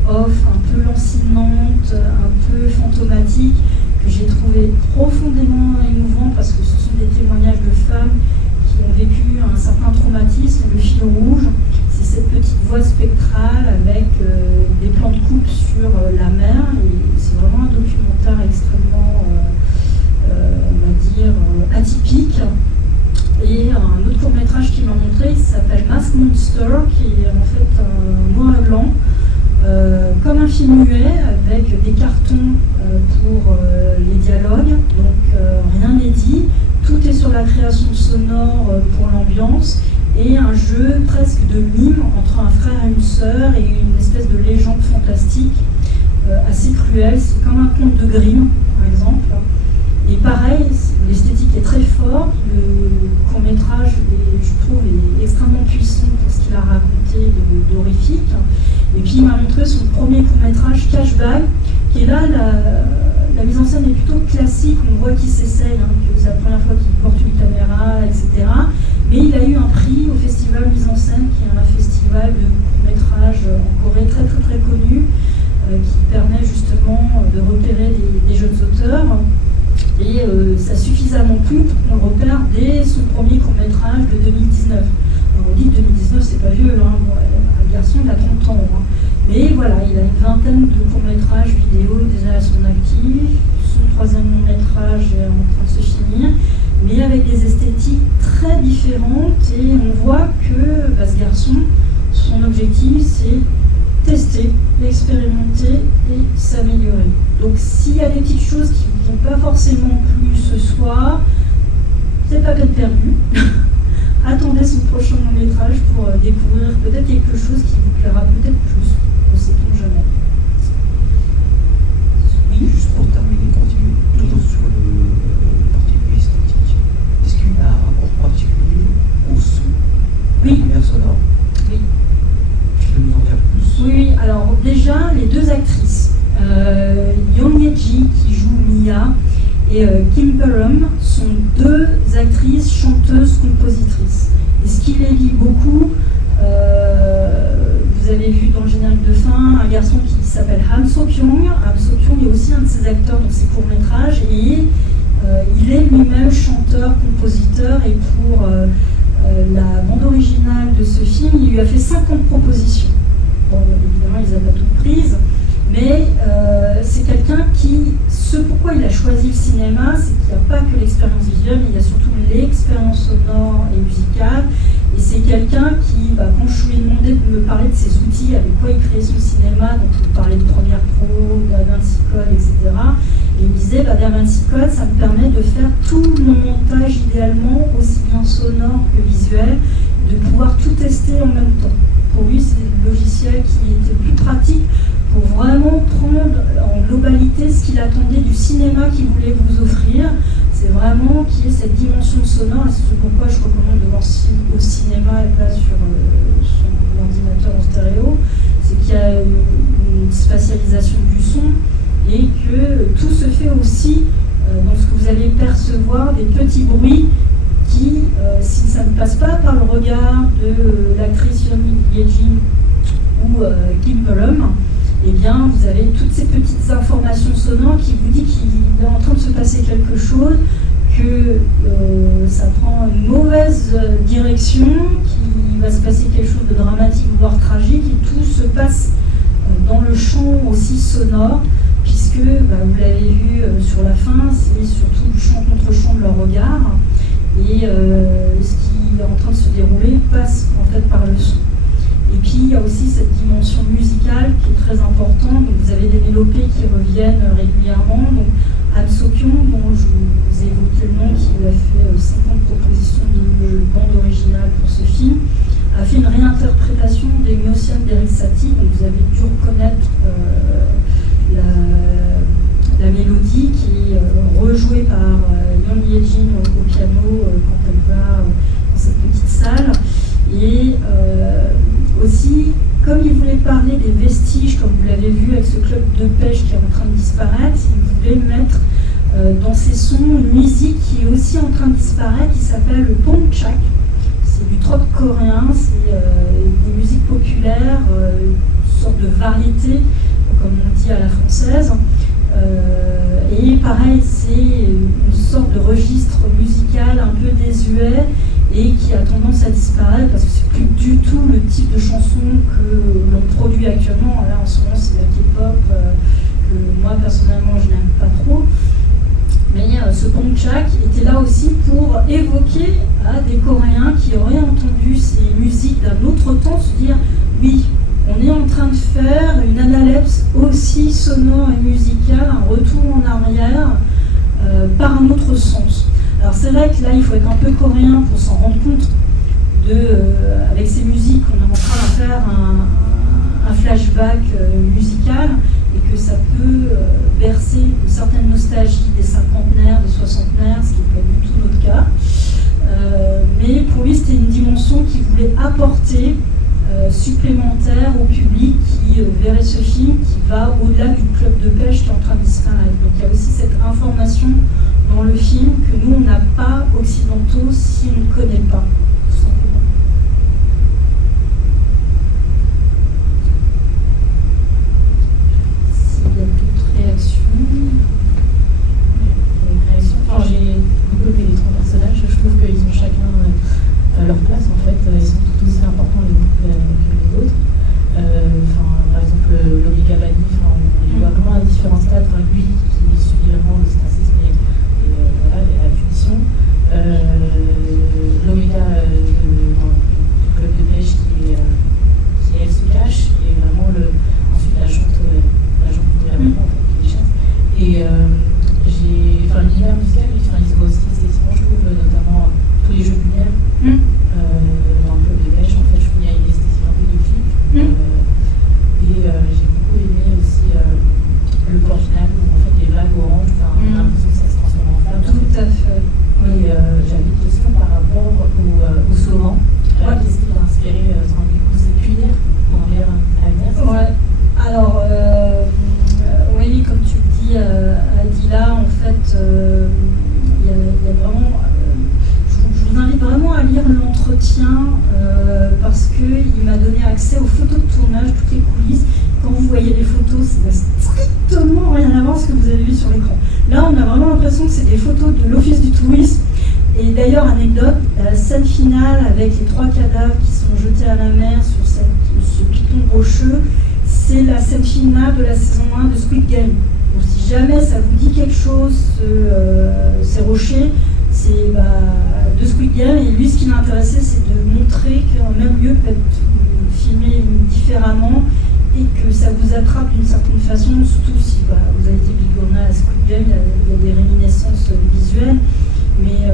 off un peu lancinante, un peu fantomatique, que j'ai trouvé profondément émouvant parce que ce sont des témoignages de femmes qui ont vécu un certain traumatisme. Et le fil rouge, c'est cette petite voix spectrale avec des plans de coupe sur la mer. Et c'est vraiment un documentaire extrêmement, on va dire, atypique. Et un autre court-métrage qui m'a montré, il s'appelle Mask Monster, qui est en fait un noir et blanc, comme un film muet, avec des cartons pour les dialogues, donc rien n'est dit, tout est sur la création sonore pour l'ambiance, et un jeu presque de mime entre un frère et une sœur, et une espèce de légende fantastique assez cruelle. C'est comme un conte de Grimm, par exemple. Et pareil, l'esthétique est très forte, le court-métrage, je trouve, est extrêmement puissant pour ce qu'il a raconté d'horrifique. Et puis il m'a montré son premier court-métrage, Cashback, qui est là, la mise en scène est plutôt classique, on voit qu'il s'essaye, que c'est la première fois qu'il porte une caméra, etc. Mais il a eu un prix au festival Mise en scène, qui est un festival de court-métrage en Corée très très très connu, qui permet justement de repérer des jeunes auteurs. Et ça a suffisamment plu pour qu'on le repère dès son premier court-métrage de 2019. Alors on dit que 2019, c'est pas vieux, bon, le garçon il a 30 ans. Mais voilà, il a une vingtaine de courts-métrages vidéo déjà à son actif. Son troisième long-métrage est en train de se finir, mais avec des esthétiques très différentes. Et on voit que ce garçon, son objectif, c'est tester, expérimenter et s'améliorer. Donc s'il y a des petites choses qui ne vont pas forcément plu ce soir, c'est pas peine perdue. Attendez son prochain long métrage pour découvrir peut-être quelque chose qui vous plaira peut-être plus. On ne sait-on jamais. Oui, juste pour terminer, continuer toujours sur le parti esthétique. Est-ce qu'il y a un rapport particulier au son, l'univers sonore? Oui. Tu peux nous en dire plus? Oui, alors déjà, les deux actrices, Yoon Ye-ji qui joue Mia et Kim Pelham, sont deux actrices, chanteuses, compositrices. Et ce qui les lie beaucoup, vous avez vu dans le générique de fin un garçon qui s'appelle Han So-kyung. Han So-kyung est aussi un de ses acteurs dans ses courts-métrages et il est lui-même chanteur, compositeur, et pour la bande originale de ce film, il lui a fait 50 propositions. Bon, évidemment, il les a pas toutes prises, mais c'est quelqu'un qui, pourquoi il a choisi le cinéma, c'est qu'il n'y a pas que l'expérience visuelle, mais il y a surtout l'expérience sonore et musicale. Et c'est quelqu'un qui, quand je lui ai demandé de me parler de ses outils, avec quoi il créait son cinéma, donc il parlait de Premiere Pro, d'Avinci Code, etc. Et il me disait, d'Avinci Code, ça me permet de faire tout mon montage idéalement, aussi bien sonore que visuel, de pouvoir tout tester en même temps. Pour lui, c'est le logiciel qui était le plus pratique pour vraiment prendre en globalité ce qu'il attendait du cinéma qu'il voulait vous offrir. C'est vraiment qu'il y ait cette dimension sonore, et c'est pourquoi je recommande de voir au cinéma et pas sur son ordinateur en stéréo. C'est qu'il y a une spatialisation du son et que tout se fait aussi dans ce que vous allez percevoir, des petits bruits qui, si ça ne passe pas par le regard de l'actrice Yoon Ye-ji ou Kim Pelham, eh bien, vous avez toutes ces petites informations sonores qui vous disent qu'il est en train de se passer quelque chose, que ça prend une mauvaise direction, qu'il va se passer quelque chose de dramatique, voire tragique, et tout se passe dans le champ aussi sonore, puisque, vous l'avez vu sur la fin, c'est surtout du chant contre chant de leur regard, et ce qui est en train de se dérouler passe en fait par le son. Et puis il y a aussi cette dimension musicale qui est très importante. Donc, vous avez des mélopées qui reviennent régulièrement. Donc Han So-kyung, dont je vous ai évoqué le nom, qui lui a fait 50 propositions de bande originale pour ce film, a fait une réinterprétation des Myotian d'Eric Satie. Donc vous avez dû reconnaître la mélodie qui est rejouée par Yoon Ye-ji au piano quand elle va dans cette petite salle. Et aussi, comme il voulait parler des vestiges, comme vous l'avez vu avec ce club de pêche qui est en train de disparaître, il voulait mettre dans ses sons une musique qui est aussi en train de disparaître, qui s'appelle le pongchak. C'est du trot coréen, c'est des musiques populaires, une sorte de variété, comme on dit à la française. Et pareil, c'est une sorte de registre musical un peu désuet et qui a tendance à disparaître parce que c'est plus du tout le type de chanson que l'on produit actuellement. Là, en ce moment, c'est la K-pop que moi, personnellement, je n'aime pas trop. Mais ce pongchak était là aussi pour évoquer à des Coréens qui auraient entendu ces musiques d'un autre temps se dire « Oui, on est en train de faire une analepse aussi sonore et musicale, un retour en arrière par un autre sens. » Alors c'est vrai que là, il faut être un peu coréen pour s'en rendre compte avec ces musiques, on est en train de faire un flashback musical et que ça peut bercer une certaine nostalgie des cinquantenaires, des soixantenaires, ce qui n'est pas du tout notre cas. Mais pour lui, c'était une dimension qu'il voulait apporter supplémentaire au public qui verrait ce film, qui va au-delà du club de pêche qui est en train de disparaître. Donc il y a aussi cette information dans le film que nous, on n'a pas occidentaux si on ne connaît pas, tout simplement. S'il y a d'autres réactions. Enfin, j'ai beaucoup aimé les trois personnages. Je trouve qu'ils ont chacun leur place en fait. Ils sont tout aussi importants les uns que les autres. Par exemple, l'Omega Bani, on les voit vraiment à différents stades. Lui qui subit vraiment l'ostracisme et la punition. L'Omega du club de pêche qui elle se cache, et vraiment ensuite l'agent du gouvernement en fait, qui les chasse. Et l'univers musical, il se voit aussi esthétiquement, je trouve, notamment tous les jeux de lumière. Dans le club de pêche, en fait, je trouve qu'il y a une esthétique un peu de clip. J'ai beaucoup aimé aussi le plan final où en fait les vagues oranges, on a l'impression que ça se transforme en flamme. Tout à fait. Et j'avais une question par rapport au slogan. Qu'est-ce qui t'a inspiré c'est punir pour un meilleur avenir? Ouais. Alors, oui, comme tu le dis, Adila, en fait, il y a vraiment. Je vous invite vraiment à lire l'entretien parce qu'il m'a donné accès aux photos de tournage, toutes les coulisses. Quand vous voyez les photos, ça n'a strictement rien à voir avec ce que vous avez vu sur l'écran. Là, on a vraiment l'impression que c'est des photos de l'Office du tourisme. Et d'ailleurs, anecdote, la scène finale avec les 3 cadavres qui sont jetés à la mer sur ce piton rocheux, c'est la scène finale de la saison 1 de Squid Game. Donc si jamais ça vous dit quelque chose, ces rochers, c'est de Squid Game. Et lui, ce qui m'a intéressé, c'est de montrer qu'un même lieu peut être filmé différemment et que ça vous attrape d'une certaine façon, surtout si vous avez été bigorna à Squid Game, il y a des réminiscences visuelles. Mais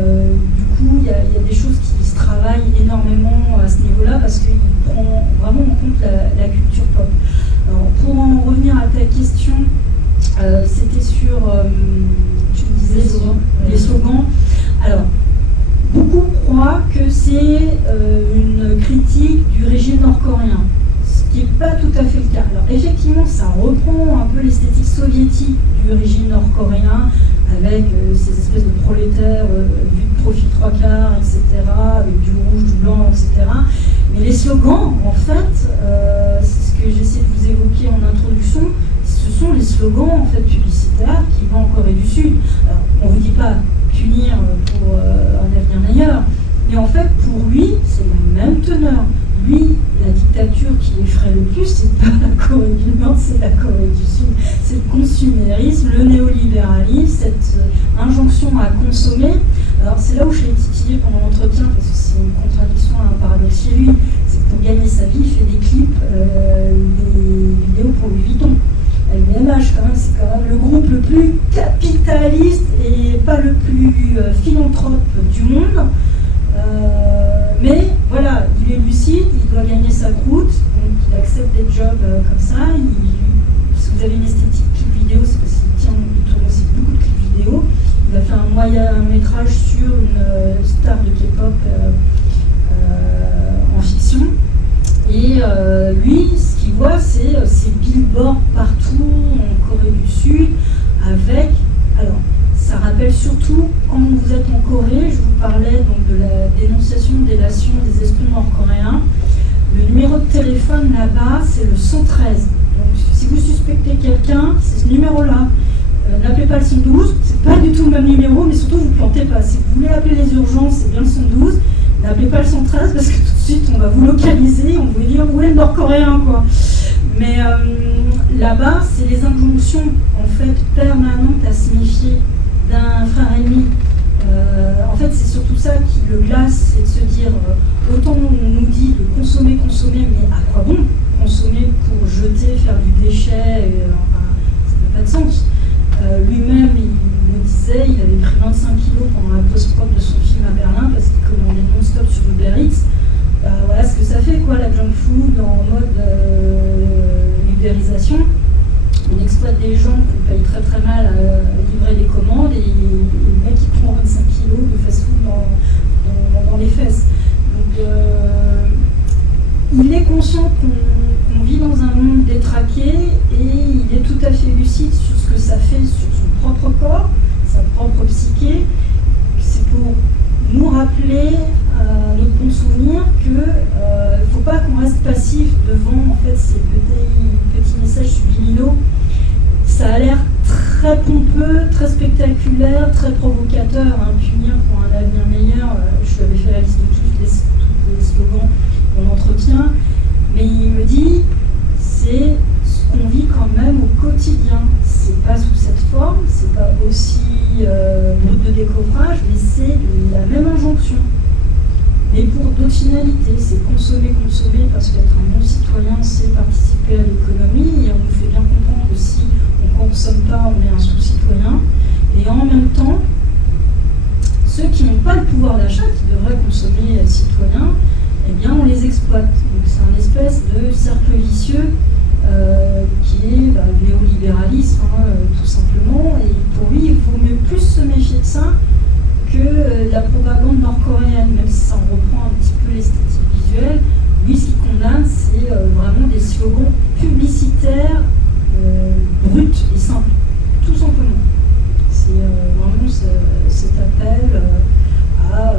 du coup, il y a des choses qui se travaillent énormément à ce niveau-là parce qu'il prend vraiment en compte la culture pop. Alors, pour en revenir à ta question, c'était sur, tu me disais, les slogans. Alors, beaucoup croient que c'est une critique du régime nord-coréen, ce qui n'est pas tout à fait le cas. Alors, effectivement, ça reprend un peu l'esthétique soviétique du régime nord-coréen, avec ces espèces de prolétaires vus de profil 3/4, etc., avec du rouge, du blanc, etc. Mais les slogans, en fait, c'est ce que j'essaie de vous évoquer en introduction, ce sont les slogans en fait, publicitaires qui vont en Corée du Sud. Alors, on ne vous dit pas punir pour un avenir meilleur, mais en fait, pour lui, c'est la même teneur. Lui, la dictature qui l'effraie le plus, c'est pas la Corée du Nord, c'est la Corée du Sud. C'est le consumérisme, le néolibéralisme, cette injonction à consommer. Alors c'est là où je l'ai titillé pendant l'entretien, parce que c'est une contradiction, un paradoxe chez lui. C'est que pour gagner sa vie, il fait des clips, des vidéos pour Louis Vuitton. LVMH, quand même, c'est quand même le groupe le plus capitaliste et pas le plus philanthrope du monde. Mais voilà, il est lucide, il doit gagner sa croûte, donc il accepte des jobs comme ça. Si vous avez une esthétique clip vidéo, c'est parce qu'il tourne aussi beaucoup de clips vidéo. Il a fait un métrage sur une star de K-pop en fiction. Et lui, ce qu'il voit, c'est ces billboards partout en Corée du Sud, avec... Alors, ça rappelle surtout, quand vous êtes en Corée, je vous parlais donc de la dénonciation, délation des espions nord-coréens. Le numéro de téléphone là-bas, c'est le 113. Donc si vous suspectez quelqu'un, c'est ce numéro-là. N'appelez pas le 112, c'est pas du tout le même numéro, mais surtout vous ne plantez pas. Si vous voulez appeler les urgences, c'est bien le 112. N'appelez pas le 113 parce que tout de suite on va vous localiser, on va vous dire où est le nord-coréen quoi. Mais là-bas, c'est les injonctions en fait permanentes à signifier d'un frère ennemi. En fait, c'est surtout ça qui le glace, c'est de se dire autant on nous dit de consommer, mais à quoi bon consommer pour jeter, faire du déchet, ça n'a pas de sens. Lui-même, il le disait, il avait pris 25 kilos pendant la post-prod de son film à Berlin parce qu'il commandait non-stop sur Uber Eats. Voilà ce que ça fait, quoi, la junk food en mode ubérisation. On exploite des gens qu'on paye très très mal à livrer des commandes et le mec il prend 25 kilos de fast-food dans les fesses. Donc il il est conscient qu'on vit dans un monde détraqué et il est tout à fait lucide sur ce que ça fait sur son propre corps, sa propre psyché. C'est pour nous rappeler notre bon souvenir qu'il ne faut pas qu'on reste passif devant en fait, ces petits messages subliminaux. Ça a l'air très pompeux, très spectaculaire, très provocateur, hein, punir pour un avenir meilleur. Je lui avais fait la liste de tous les slogans qu'on entretient, mais il me dit c'est ce qu'on vit quand même au quotidien. C'est pas sous cette forme, c'est pas aussi brut de décoffrage, mais c'est la même injonction. Mais pour d'autres finalités, c'est consommer, parce qu'être un bon citoyen, c'est participer à l'économie, et on nous fait bien comprendre que si on ne consomme pas, on est un sous-citoyen. Et en même temps, ceux qui n'ont pas le pouvoir d'achat, qui devraient consommer et être citoyens, eh bien on les exploite. Donc c'est un espèce de cercle vicieux qui est le néolibéralisme, hein, tout simplement. Et pour lui, il faut mieux plus se méfier de ça que la propagande nord-coréenne, même si ça en reprend un petit peu l'esthétique visuelle. Lui, ce qu'il condamne, c'est vraiment des slogans publicitaires bruts et simples, tout simplement. C'est vraiment cet appel à...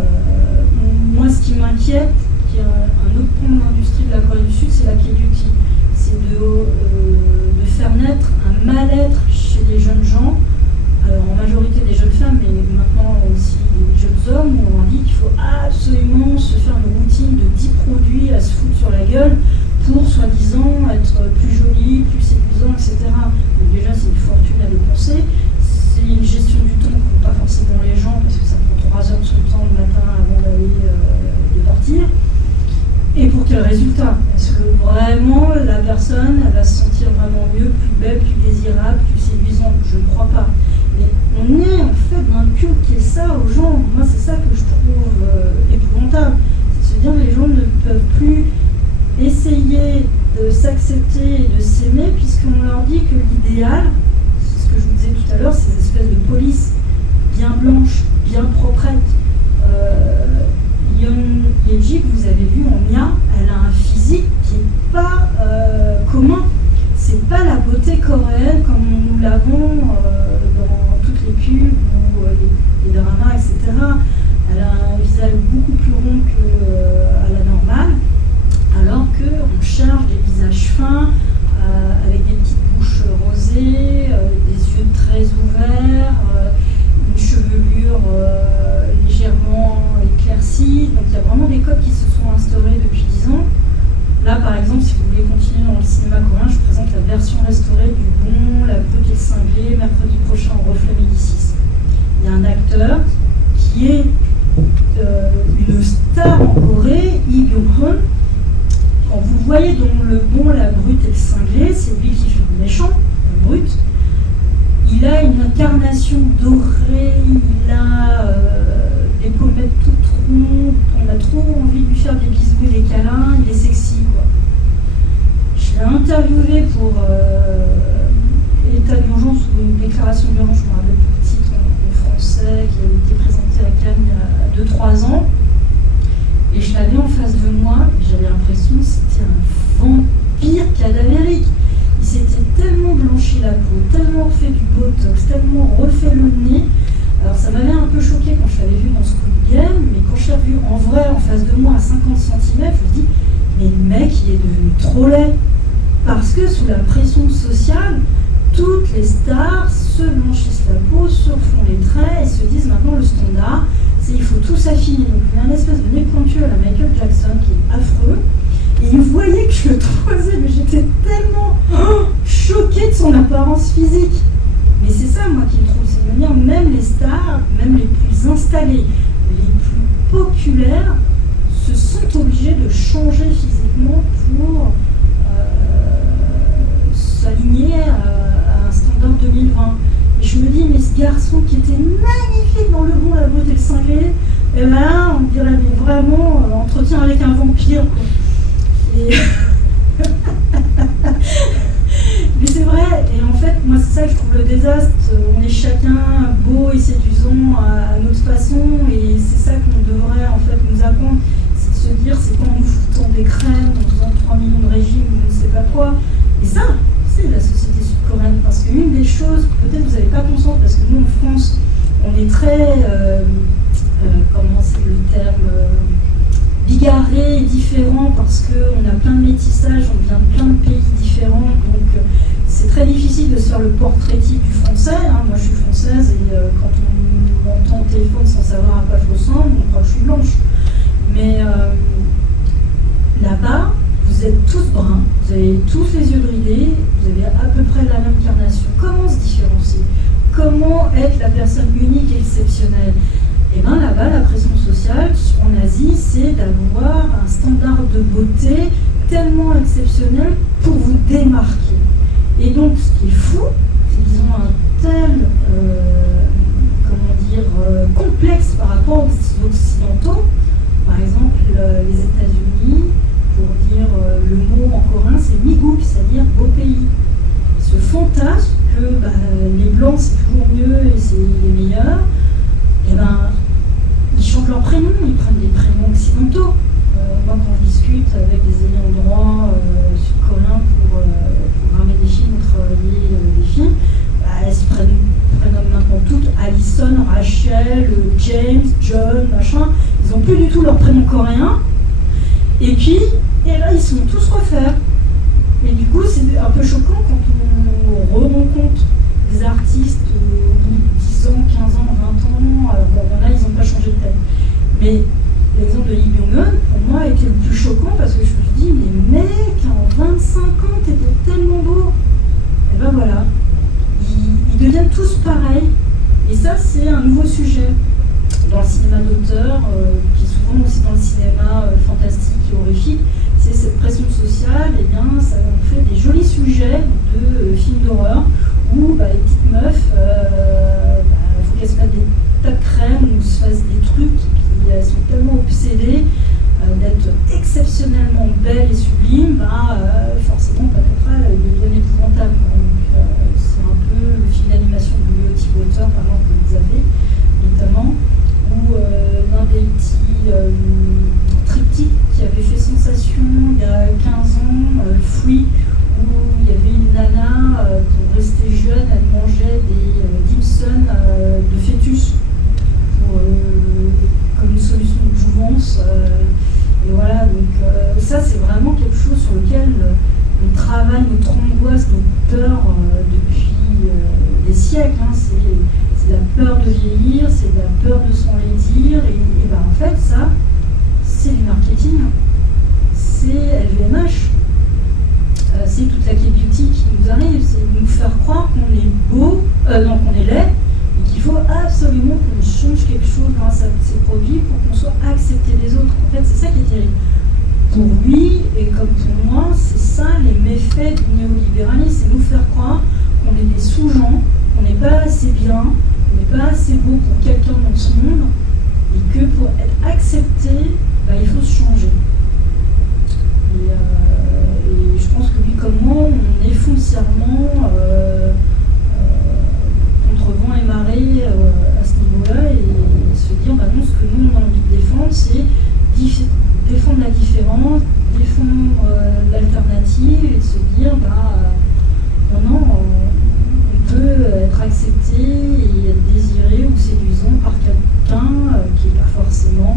moi, ce qui m'inquiète, qui est un autre point de l'industrie de la Corée du Sud, c'est la K-beauty. C'est de faire naître un mal-être chez les jeunes gens, alors en majorité des jeunes femmes, mais maintenant aussi des jeunes hommes, où on dit qu'il faut absolument se faire une routine de 10 produits à se foutre sur la gueule pour soi-disant être plus joli, plus séduisant, etc. Donc déjà, c'est une fortune à dépenser. C'est une gestion du temps qu'ont pas forcément les gens, parce que ça prend 3 heures de son temps le matin avant d'aller de partir. Et pour quel résultat? Est-ce que vraiment la personne elle va se sentir vraiment mieux, plus belle, plus désirable, plus séduisante? Je ne crois pas. Mais on est en fait d'inculquer ça aux gens. Moi, c'est ça que je trouve épouvantable. C'est de se dire que les gens ne peuvent plus essayer de s'accepter et de s'aimer, puisqu'on leur dit que l'idéal, c'est ce que je vous disais tout à l'heure, ces espèces de police bien blanches, bien proprettes. Yeonji, que vous avez vu en Mia, elle a un physique qui n'est pas commun. C'est pas la beauté coréenne comme nous l'avons dans toutes les pubs ou les dramas, etc. Elle a un visage beaucoup plus rond qu'à la normale, alors qu'on cherche des visages fins, avec des petites bouches rosées, des yeux très ouverts, une chevelure légèrement éclaircie. Donc il y a vraiment des codes qui se sont instaurés depuis 10 ans. Là, par exemple, si vous voulez continuer dans le cinéma coréen, je vous présente la version restaurée du Bon, La Brute et le Cinglé, mercredi prochain au Reflet Médicis. Il y a un acteur qui est une star en Corée, Lee Byung-hun. Quand vous le voyez dans Le Bon, La Brute et le Cinglé, c'est lui qui fait le méchant, le brut. Il a une incarnation dorée, il a des pommettes toutes rondes, on a trop envie de lui faire des bisous et des câlins, il est sexy quoi. Je l'ai interviewé pour état d'urgence ou une déclaration d'urgence, je me rappelle plus le titre en français, qui a été présenté à Cannes il y a 2-3 ans. Et je l'avais en face de moi, et j'avais l'impression que c'était un vampire cadavérique. Il s'était tellement blanchi la peau, tellement refait du botox, tellement refait le nez. Alors ça m'avait un peu choqué quand je l'avais vu dans Squid Game, mais quand je l'ai revu en vrai, en face de moi, à 50 cm, je me dis, mais le mec, il est devenu trop laid. Parce que sous la pression sociale, toutes les stars se blanchissent la peau, se refont les traits et se disent maintenant le standard, c'est il faut tout s'affiner. Donc il y a une espèce de nez pointu à la Michael Jackson qui est affreux. Et il voyait que je le trouvais, mais j'étais tellement choquée de son apparence physique. Mais c'est ça, moi, qui me trouve, c'est de venir, même les stars, même les plus installés, les plus populaires, se sont obligés de changer physiquement pour s'aligner à un standard 2020. Et je me dis, mais ce garçon qui était magnifique dans Le Bon, La Brute et le Cinglé, et ben là, on dirait vraiment entretien avec un vampire, quoi. Et mais c'est vrai, et en fait, moi c'est ça que je trouve le désastre. On est chacun beau et séduisant à notre façon, et c'est ça qu'on devrait en fait nous apprendre, c'est de se dire c'est pas en nous foutant des crèmes, en faisant 3 millions de régimes ou je ne sais pas quoi. Et ça, c'est la société sud-coréenne. Parce qu'une des choses, peut-être vous n'avez pas conscience, parce que nous en France, on est très, comment c'est le terme, bigarré et différent, parce qu'on a plein de métissage, on vient de plein de pays différents, donc c'est très difficile de se faire le portrait type du français. Hein. Moi je suis française et quand on m'entend au téléphone sans savoir à quoi je ressemble, on croit que je suis blanche. Mais là-bas, vous êtes tous bruns, vous avez tous les yeux bridés, vous avez à peu près la même carnation. Comment se différencier? Comment être la personne unique et exceptionnelle? Et bien là-bas, la pression sociale en Asie, c'est d'avoir un standard de beauté tellement exceptionnel pour vous démarquer. Et donc, ce qui est fou, c'est qu'ils ont un tel complexe par rapport aux Occidentaux. Par exemple, les États-Unis, pour dire le mot en coréen, c'est migouk, c'est-à-dire beau pays. Ce fantasme que les Blancs, c'est toujours mieux et c'est les meilleurs, et ils changent leur prénom, ils prennent des prénoms occidentaux. Moi, quand je discute avec des ayants droit sud-coréens pour programmer des films ou travailler des films, elles se prénomment maintenant toutes Alison, Rachel, James, John, machin. Ils n'ont plus du tout leur prénom coréen. Et puis, là, ils sont tous refaits. Et du coup, c'est un peu choquant quand on rencontre des artistes au bout de 10 ans, 15 ans, 20 ans. Alors, bon, là, ils n'ont pas changé de tête. Mais l'exemple de Lee Byung-hun, pour moi, a été le plus choquant parce que je me suis dit, mais mec, en 25 ans, t'étais tellement beau. Et ben voilà, ils deviennent tous pareils. Et ça, c'est un nouveau sujet dans le cinéma d'auteur, qui est souvent aussi dans le cinéma fantastique et horrifique. C'est cette pression sociale, et bien ça en fait des jolis sujets de films d'horreur où les petites meufs, il faut qu'elles se mettent des tas de crème ou se fassent des trucs, et puis elles sont tellement obsédées d'être exceptionnellement belles et sublimes, forcément patatras, elles deviennent épouvantables. Donc c'est un peu le film d'animation de Lottie Water, par exemple, que vous avez, notamment, où l'un des petits triptyques qui avait fait sensation il y a 15 ans, Free, où il y avait une nana, pour rester jeune, elle mangeait des dim sum de fœtus comme une solution de jouvence. Et voilà, donc ça c'est vraiment quelque chose sur lequel on travaille notre angoisse, notre peur depuis des siècles. Hein. C'est la peur de vieillir, c'est la peur de s'enlaidir, et en fait ça, c'est du marketing, c'est LVMH, c'est toute la beauty qui nous arrive, c'est nous faire croire qu'on est beau, qu'on est laid, et qu'il faut absolument qu'on change quelque chose grâce à ces produits pour qu'on soit accepté des autres. En fait, c'est ça qui est terrible. Pour lui, et comme pour moi, c'est ça les méfaits du néolibéralisme, c'est nous faire croire qu'on est des sous-gens, qu'on n'est pas assez bien, qu'on n'est pas assez beau pour quelqu'un dans ce monde, et que pour être accepté, il faut se changer. Et je pense que lui comme moi, on est foncièrement contre vent et marée à ce niveau-là, et se dire non, ce que nous on a envie de défendre, c'est défendre la différence, défendre l'alternative, et de se dire non, on peut être accepté et être désiré ou séduisant par quelqu'un qui n'est pas forcément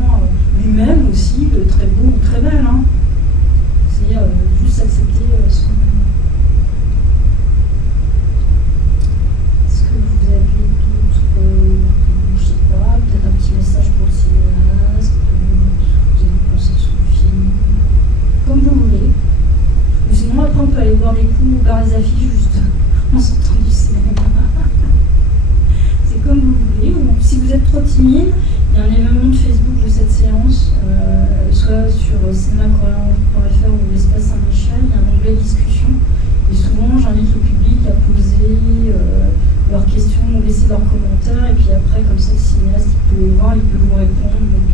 lui-même aussi très beau ou très belle. Hein. C'est juste accepter son. Est-ce que vous avez d'autres, je sais pas, peut-être un petit message pour le cinéaste, vous avez pensé sur le film, comme vous voulez. Ou sinon après on peut aller boire des coups au bar des affiches juste en sortant du cinéma. C'est comme vous voulez. Ou si vous êtes trop timide, il y a un événement de Facebook de cette séance, soit sur cinémacoréen.fr ou l'espace Saint-Michel, il y a un onglet discussion. Et souvent, j'invite le public à poser leurs questions ou laisser leurs commentaires. Et puis après, comme ça, le cinéaste, il peut les voir, il peut vous répondre. Donc,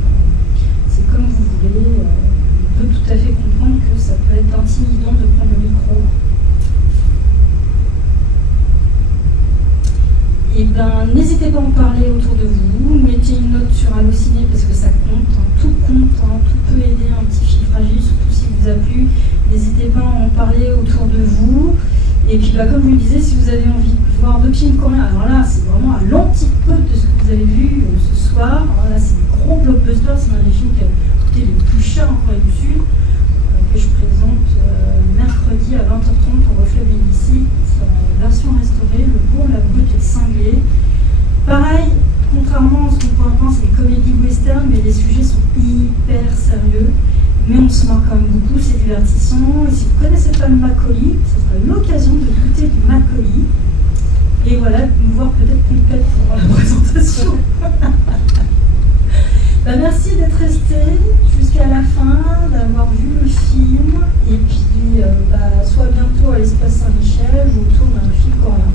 c'est comme vous voulez. On peut tout à fait comprendre que ça peut être intimidant de prendre le micro. Et ben, n'hésitez pas à en parler autour de vous, mettez une note sur Allociné parce que ça compte, tout compte, tout peut aider un petit film fragile, surtout si vous a plu. N'hésitez pas à en parler autour de vous. Et puis, comme je vous le disais, si vous avez envie de voir deux films coréens, alors là, c'est vraiment à l'antipode de ce que vous avez vu ce soir. Alors là, c'est des gros blockbusters, c'est un des films qui a coûté le plus cher en Corée du Sud, que je présente mercredi à 20h30 au Reflet Médicis. C'est en version restaurée, le bourg, la brute et le cinglé. Pareil, contrairement à ce qu'on pourrait penser, c'est des comédies western, mais les sujets sont hyper sérieux. Mais on se marre quand même beaucoup, c'est divertissant. Et si vous ne connaissez pas le Macaulay, ce sera l'occasion de goûter du Macaulay. Et voilà, de nous voir peut-être complète pour la présentation. Merci d'être resté jusqu'à la fin, d'avoir vu le film. Et puis, soit bientôt à l'Espace Saint-Michel ou autour d'un film coréen.